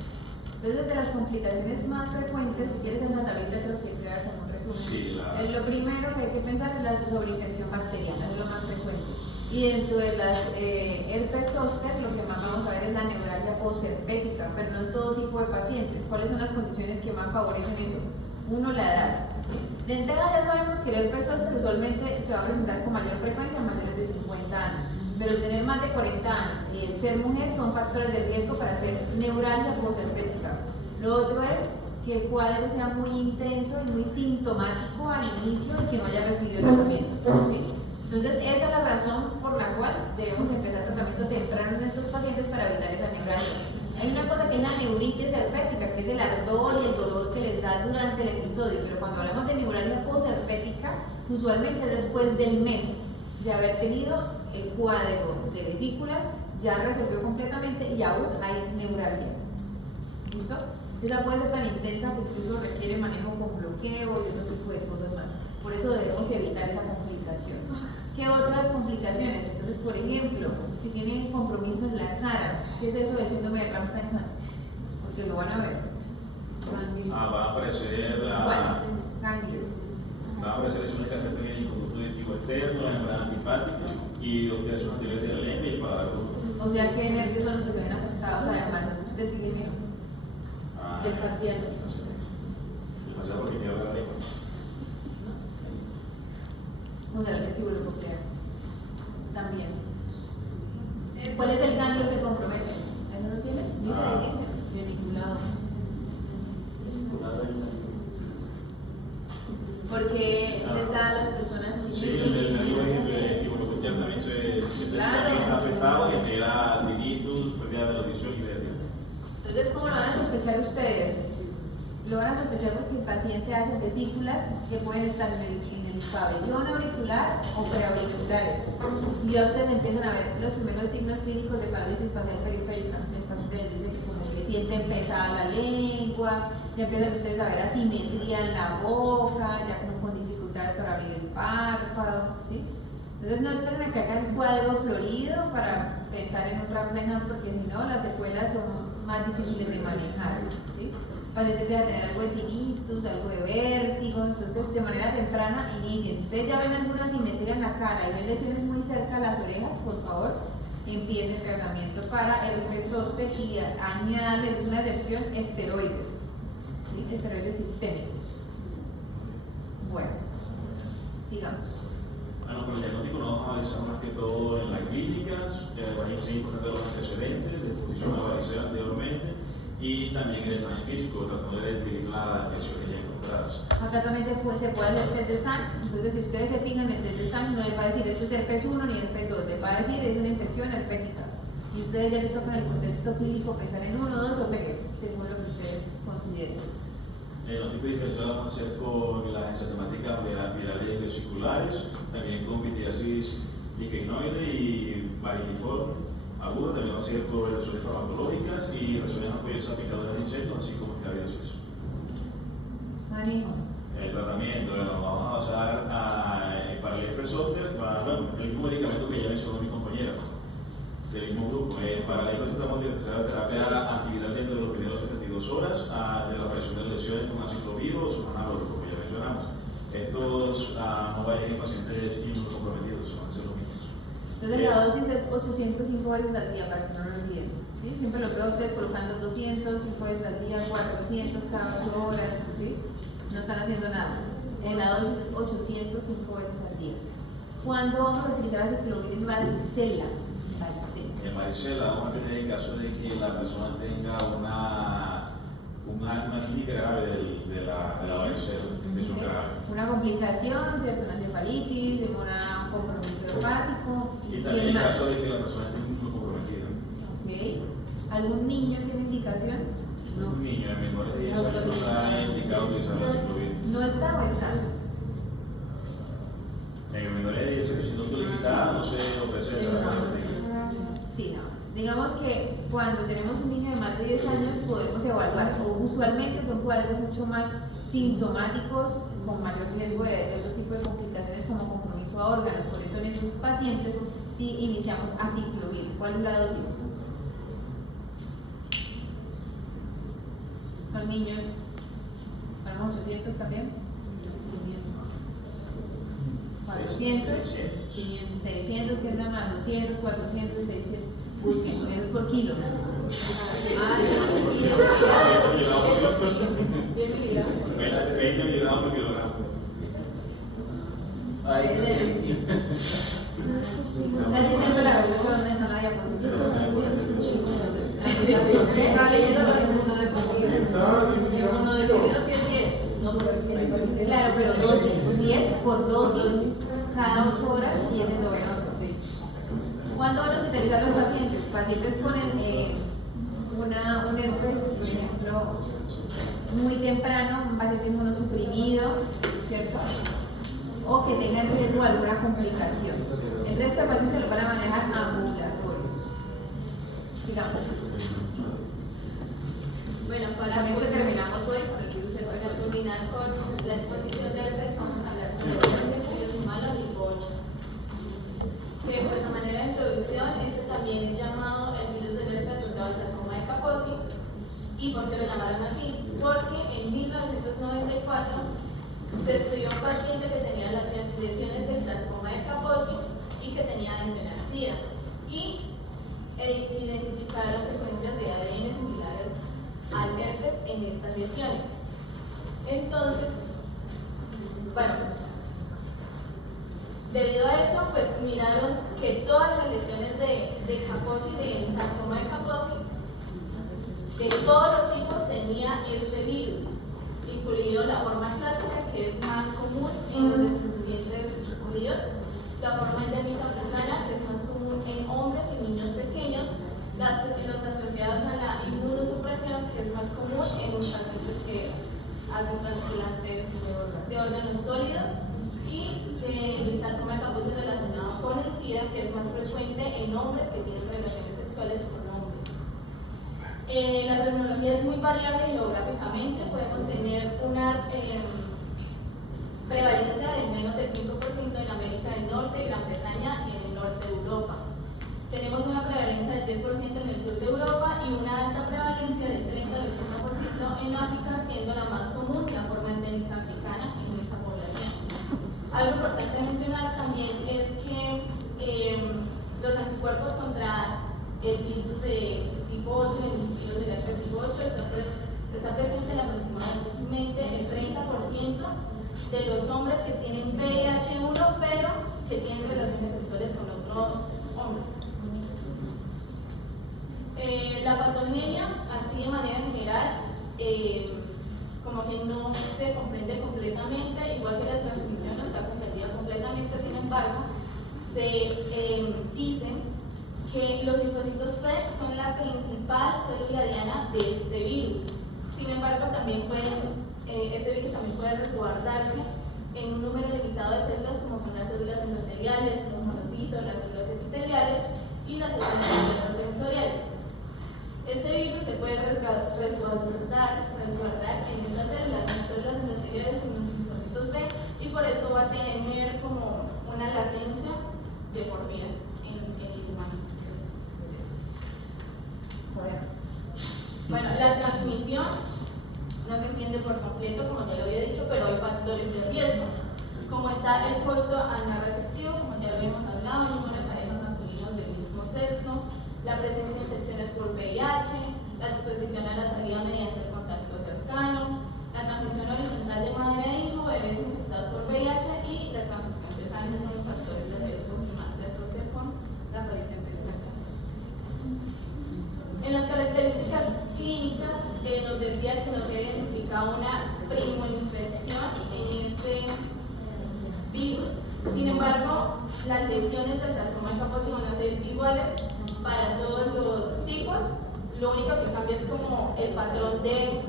Entonces, de las complicaciones más frecuentes, si quieres en la tablita creo que queda como un resumen. Sí, Lo primero que hay que pensar es la sobreinfección bacteriana, es lo más frecuente. Y dentro de las herpes zóster, lo que más vamos a ver es la neuralgia postherpética, pero no en todo tipo de pacientes. ¿Cuáles son las condiciones que más favorecen eso? Uno, la edad. ¿Sí? De entrada ya sabemos que el herpes zóster usualmente se va a presentar con mayor frecuencia en mayores de 50 años. Pero el tener más de 40 años y el ser mujer son factores de riesgo para hacer neuralgia postherpética. Lo otro es que el cuadro sea muy intenso y muy sintomático al inicio y que no haya recibido tratamiento. ¿Sí? Entonces, esa es la razón por la cual debemos empezar tratamiento temprano en estos pacientes para evitar esa neuralgia. Hay una cosa que es la neuritis herpética, que es el ardor y el dolor que les da durante el episodio, pero cuando hablamos de neuralgia postherpética, usualmente después del mes de haber tenido el cuadro de vesículas, ya resolvió completamente y aún hay neuralgia. ¿Listo? Esa puede ser tan intensa que incluso requiere manejo con bloqueo y otro tipo de cosas más. Por eso debemos evitar esa complicación. ¿Qué otras complicaciones? Entonces, por ejemplo, si tienen compromiso en la cara, ¿qué es eso del síndrome de Ramstein-Hunt? Porque lo van a ver. Va a aparecer va a aparecer lesiones que afectan el conducto digestivo externo, la membrana antipática y los tercios anteriores de la lengua y el paladar. O sea, ¿qué nervios son los que se ven afectados además del tilemio? El facial. El facial porque lleva la lengua. O sea, el vestíbulo coclear. También. ¿Cuál es el ganglio que compromete? ¿Ahí no lo tiene? Mira, ese. Veniculado. Porque les da a las personas. Sí, el nervio coclear también también está afectado, genera tinitus, pérdida de la audición y de Entonces, ¿cómo lo van a sospechar ustedes? Lo van a sospechar porque el paciente hace vesículas que pueden estar en el pabellón auricular o preauriculares. Y ya ustedes empiezan a ver los primeros signos clínicos de parálisis facial periférica. El paciente les dice que como que sienten pesada la lengua, ya empiezan ustedes a ver asimetría en la boca, ya como con dificultades para abrir el párpado, ¿sí? Entonces no esperen a que hagan un cuadro florido para pensar en un Ramstein-Hunt, porque si no las secuelas son más difíciles de manejar, ¿sí? El paciente empieza a tener algo de tinnitus, algo de vértigo, entonces de manera temprana inicien. Si ustedes ya ven alguna asimetría en la cara y ven lesiones muy cerca a las orejas, por favor, empiece el tratamiento para herpes zóster y añadirles una excepción esteroides, ¿sí? Esteroides sistémicos. Bueno, sigamos. Bueno, con el diagnóstico nos vamos a avanzar más que todo en las clínicas, van a ser importantes los antecedentes, de exposición a varicela anteriormente, y también el examen físico, tratando de describir las lesiones ya encontradas. Acá también se puede hacer test de sangre, entonces si ustedes se fijan en el test de sangre no les va a decir esto es herpes 1 ni herpes 2, les va a decir es una infección herpética. Y ustedes ya les tocan el contexto clínico pensar en 1, 2 o 3, según lo que ustedes consideren. Los tipos de diferencias vamos a hacer con las enzimáticas virales vesiculares, también con pitiasis liquenoide y variniforme aguda, también va a ser por reacciones farmacológicas y reacciones apoyosas picadoras de insectos, así como escabiasis. Manejo. El tratamiento, bueno, vamos a basar para el herpes zóster, el mismo medicamento que ya mencionó mi compañera del mismo grupo. Para el herpes tratamos de empezar la terapia antiviral dentro de los primeros 72 horas de la aparición de lesiones con aciclovir o sus análogos, como ya mencionamos. Estos no vayan en pacientes inmunocomprometidos, van a ser los mismos. Entonces la dosis es 805 veces al día, para que no lo olviden, ¿sí? Siempre lo veo a ustedes colocando 200, 5 veces al día, 400 cada 8 horas, ¿sí? No están haciendo nada. La dosis es 805 veces al día. ¿Cuándo vamos a utilizar aciclovir en varicela? En varicela vamos a tener en caso de que la persona tenga una clínica grave de la varicela, infección grave. Una complicación, ¿cierto? Una cefalitis, un compromiso hepático. Y también en caso de que la persona esté inmunocomprometida. Okay. ¿Algún niño tiene indicación? No. Un niño de menores de 10 años no está indicado utilizar la aciclovir. ¿No está o está? En menores de 10 años, si no te limitado, no se ofrece el tratamiento. Sí, no. Digamos que cuando tenemos un niño de más de 10 años podemos evaluar, o usualmente son cuadros mucho más sintomáticos, con mayor riesgo de otro tipo de complicaciones como compromiso a órganos. Por eso en esos pacientes sí iniciamos aciclovir. ¿Cuál es la dosis? Son niños, ponemos 800 también. 400, 600, que es la más, 200, 400, 600. Busquen, eso es por kilo. Ah, 10 miligramos. 20 miligramos por kilogramo. Casi siempre la respuesta donde está la diapositiva. Estaba leyendo lo del mundo deportivo. El mono de corrido sí es 10. No, porque Claro, pero dosis, 10 por dosis cada 8 horas y es endovenoso. ¿Cuándo van a hospitalizar los pacientes? Pacientes con un herpes, por ejemplo, muy temprano, un paciente inmunosuprimido, ¿cierto? o que tengan en riesgo alguna complicación. El resto de pacientes los van a manejar ambulatorios. Sigamos. Bueno, Con para este terminamos hoy con el virus para herpes. culminar con la exposición de herpes, vamos a hablar de virus humano tipo 8. Que pues a manera de introducción, este también es llamado el virus del herpes asociado al sarcoma de Kaposi. ¿Y por qué lo llamaron así? Porque en 1994 se estudió un paciente que tenía lesiones del sarcoma de Kaposi y que tenía adhesión al SIDA. Y identificaron secuencias de ADN similares al herpes en estas lesiones. Entonces, bueno, debido a eso, pues miraron que todas las lesiones de Kaposi, del sarcoma de Kaposi, de todos los tipos tenía este virus, incluido la forma clásica, que es más común en los descendientes judíos, la forma endémica africana, que es más común en hombres y niños pequeños, los asociados a la inmunosupresión, que es más común en los pacientes que hacen trasplantes de órganos sólidos, y el sarcoma de Kaposi relacionado con el SIDA, que es más frecuente en hombres que tienen relaciones sexuales con hombres. La tecnología es muy variable geográficamente, podemos tener una prevalencia del menos del 5% en América del Norte, Gran Bretaña y en el norte de Europa. Tenemos una prevalencia del 10% en el sur de Europa y una alta prevalencia del 30 al 80% en África, siendo la más común la forma endémica africana en esta población. Algo importante mencionar también es que los anticuerpos contra el virus de tipo 8, el virus del herpes tipo 8, está presente en aproximadamente el 30% de los hombres que tienen VIH-1, pero que tienen relaciones sexuales con otros hombres. La patogenia, así de manera general, como que no se comprende completamente, igual que la transmisión no está comprendida completamente, sin embargo, se dicen que los linfocitos T son la principal célula diana de este virus. Sin embargo, también este virus también puede resguardarse en un número limitado de células, como son las células endoteliales, los monocitos, las células epiteliales y las células sensoriales. Este virus se puede resguardar en estas células, en las células endoteliales y en los linfocitos B, y por eso va a tener como una latencia de por vida en el humano. Bueno, la transmisión no se entiende por completo, como ya lo había dicho, pero hay factores de riesgo, como está el coito anal-receptivo, como ya lo habíamos hablado, ninguna pareja masculinos del mismo sexo, la presencia de infecciones por VIH, la exposición a la salida mediante el contacto cercano, la transmisión horizontal de madre a hijo, bebés infectados por VIH y la transfusión de sangre son los factores de riesgo que más se asocian con la aparición de esta infección. En las características clínicas nos decía que no se identifica una primoinfección en este virus. Sin embargo, las lesiones del sarcoma de Kaposi van a ser iguales para todos los tipos. Lo único que cambia es como el patrón de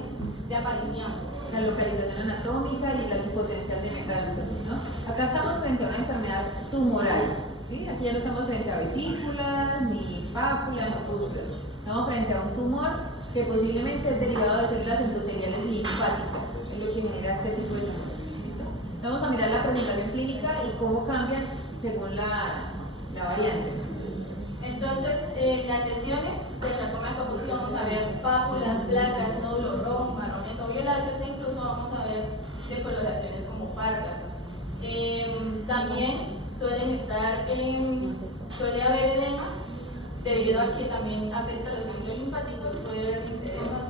aparición, La localización anatómica y el potencial de metástasis, ¿no? Acá estamos frente a una enfermedad tumoral, ¿sí? Aquí ya no estamos frente a vesículas, ni pápulas, ni opúsculas. Estamos frente a un tumor que posiblemente es derivado de células endoteliales y linfáticas, es lo que genera este tipo de tumores. ¿Listo? Vamos a mirar la presentación clínica y cómo cambian según la variante. Entonces, las lesiones del sarcoma de Kaposi vamos a ver pápulas, placas, nódulos rojos, marrones o violáceos, e incluso vamos a ver decoloraciones como pardas. También suele haber edema, debido a que también afecta los ganglios linfáticos, puede haber linfedemas.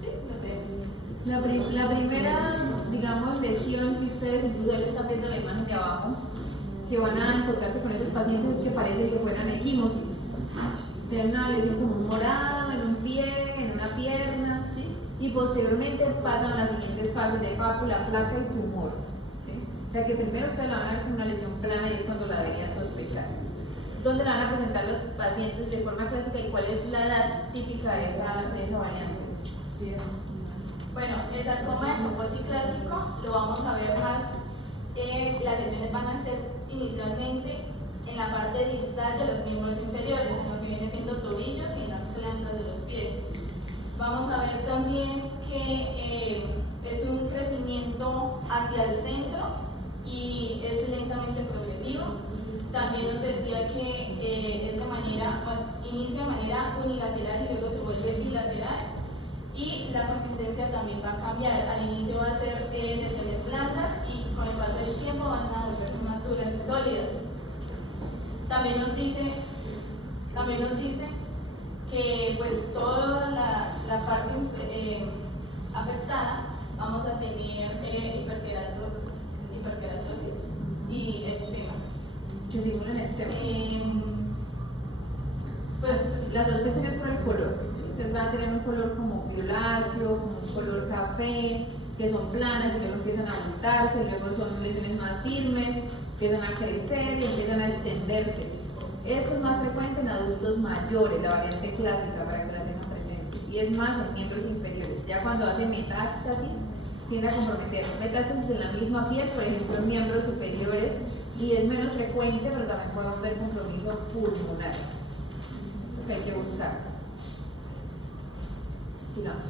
Sí, los vemos. La primera, digamos, lesión que ustedes incluso ya están viendo en la imagen de abajo, que van a encontrarse con esos pacientes es que parece que fueran equimosis. O sea, una lesión como un morado en un pie, en una pierna, ¿sí? Y posteriormente pasan a las siguientes fases de pápula, placa y tumor, ¿sí? O sea que primero ustedes la van a ver con una lesión plana y es cuando la deberían sospechar. ¿Dónde la van a presentar los pacientes de forma clásica y cuál es la edad típica de esa variante? Bueno, el sarcoma de Kaposi clásico lo vamos a ver más también va a cambiar. Al inicio va a ser lesiones blandas y con el paso del tiempo van a volverse más duras y sólidas. También nos dice que pues toda la parte afectada vamos a tener hiperkeratosis y eczema. Que simulan eczema. Pues La sospecha es por el color. ¿Sí? Entonces van a tener un color como violáceo, como un color café, que son planas y luego empiezan a abultarse, luego son lesiones más firmes, empiezan a crecer y empiezan a extenderse. Eso es más frecuente en adultos mayores, la variante clásica, para que la tengan presente. Y es más en miembros inferiores. Ya cuando hace metástasis, tiende a comprometer metástasis en la misma piel, por ejemplo en miembros superiores, y es menos frecuente, pero también puede haber compromiso pulmonar. Esto que hay que buscar. Sigamos.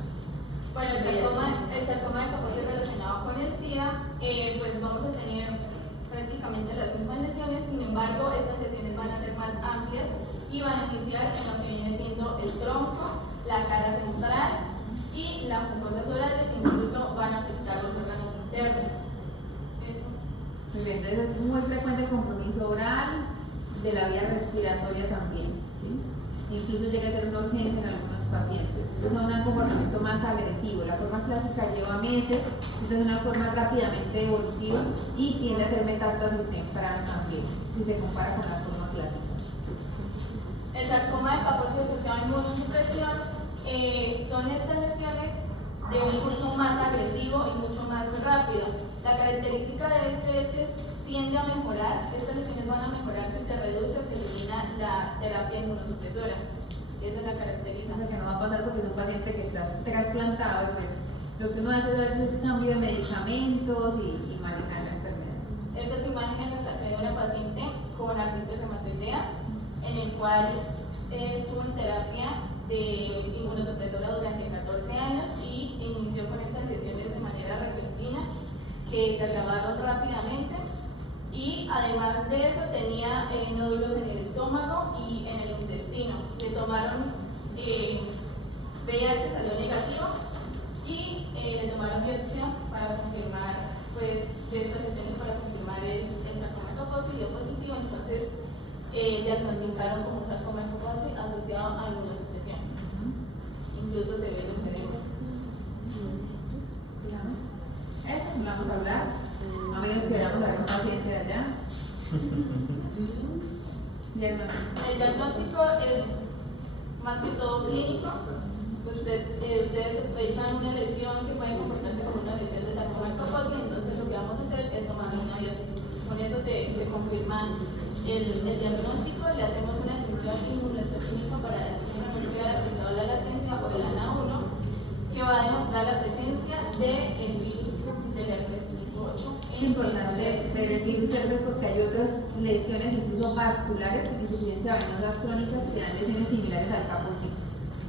bueno, el sarcoma de Kaposi relacionado con el SIDA, pues vamos a tener prácticamente las mismas lesiones, sin embargo, estas lesiones van a ser más amplias y van a iniciar en lo que viene siendo el tronco, la cara central y las mucosas orales, incluso van a afectar los órganos internos. Eso. Muy bien, entonces es muy frecuente el compromiso oral, de la vía respiratoria también, ¿sí? Incluso llega a ser una urgencia en algunos pacientes. Estos son un comportamiento más agresivo. La forma clásica lleva meses, esta es una forma rápidamente evolutiva y tiende a ser metástasis temprana también, si se compara con la forma clásica. El sarcoma de Kaposi asociado a inmunosupresión son estas lesiones de un curso más agresivo y mucho más rápido. La característica de este es que tiende a mejorar, estas lesiones van a mejorar si se reduce o se elimina la terapia inmunosupresora. Esa es la característica. O sea, que no va a pasar porque es un paciente que está trasplantado, pues lo que uno hace a veces es cambio de medicamentos y manejar la enfermedad. Estas imágenes las saqué de una paciente con artritis reumatoidea, en el cual estuvo en terapia de inmunosupresora durante 14 años y inició con estas lesiones de manera repentina que se agravaron rápidamente, y además de eso tenía nódulos en el estómago y en el intestino. Le tomaron VIH, salió negativo, y le tomaron biopsia para confirmar, pues, de estas lesiones para confirmar el sarcoma de Kaposi, dio positivo, entonces diagnosticaron como sarcoma de Kaposi asociado a inmunosupresión. Incluso se ve el edema. Sigamos. Eso no vamos a hablar. A menos que queramos ver un paciente de allá. El diagnóstico es más que todo clínico. Ustedes sospechan una lesión que puede comportarse como una lesión de sarcoma de Kaposi, entonces lo que vamos a hacer es tomarle una biopsia. Con eso se confirma el diagnóstico, le hacemos una atención inmunohistoquímica para quedar asociado a la latencia o el ANA1, que va a demostrar la presencia del virus del herpes tipo 8. Es importante ver el virus herpes porque hay otras lesiones, incluso vasculares, insuficiencia venosas crónicas, que dan lesiones similares al Kaposi.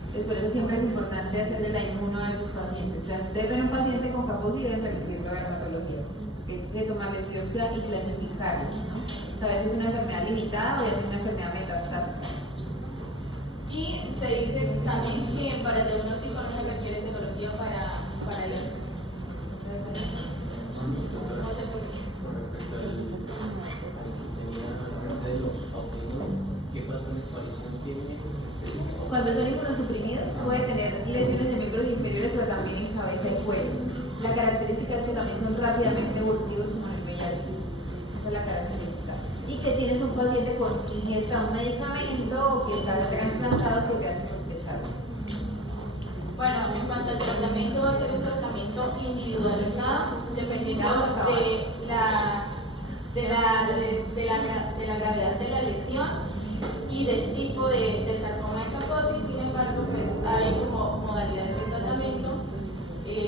Por eso siempre es importante hacerle la inmuno a esos pacientes. O sea, si ustedes ven un paciente con Kaposi, deben remitirlo a dermatología, que hay que tomarles biopsia y clasificarlos, ¿no? Saber si es una enfermedad limitada o es una enfermedad metastásica. Y se dice también que para el diagnóstico no se requiere serología para el herpes. No sé por qué. Con respecto al de los autoinmunes, ¿qué patrón de aparición tiene? Cuando son inmunosuprimidos puede tener lesiones de miembros inferiores, pero también en cabeza y cuello. La característica es que también son rápidamente evolutivos como en el VIH. Esa es la característica. Y que tienes un paciente con ingesta de un medicamento o que está trasplantado que te hace sospechar. Bueno, en cuanto al tratamiento, va a ser un tratamiento individualizado, dependiendo de la gravedad de la lesión y del tipo de sarcoma de Kaposi. Sin embargo, pues hay como modalidades de tratamiento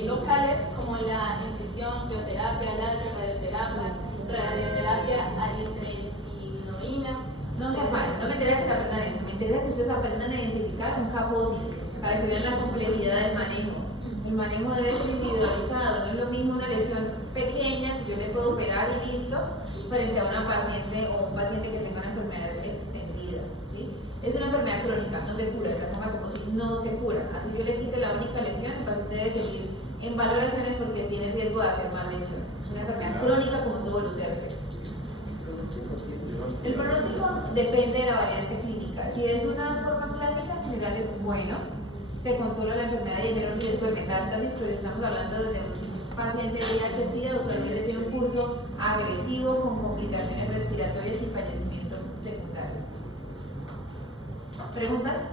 locales, como la incisión, crioterapia, láser, radioterapia, alitredinoína. No se afanen, no me interesa que aprendan esto, me interesa que ustedes aprendan a identificar un Kaposi para que vean la complejidad del manejo. El manejo debe ser individualizado, no es lo mismo una lesión pequeña que yo le puedo operar y listo, frente a una paciente o un paciente que tenga una enfermedad extendida, ¿sí? Es una enfermedad crónica, no se cura, el sarcoma de Kaposi no se cura. Así yo le quite la única lesión, el paciente debe seguir en valoraciones porque tiene riesgo de hacer más lesiones. Es una enfermedad crónica como todos los herpes. El pronóstico depende de la variante clínica. Si es una forma clásica, en general es bueno. Se controla la enfermedad y menos riesgo de metástasis, pero estamos hablando de un paciente VIH-Sida, usualmente tiene un curso agresivo con complicaciones respiratorias y fallecimiento secundario. ¿Preguntas?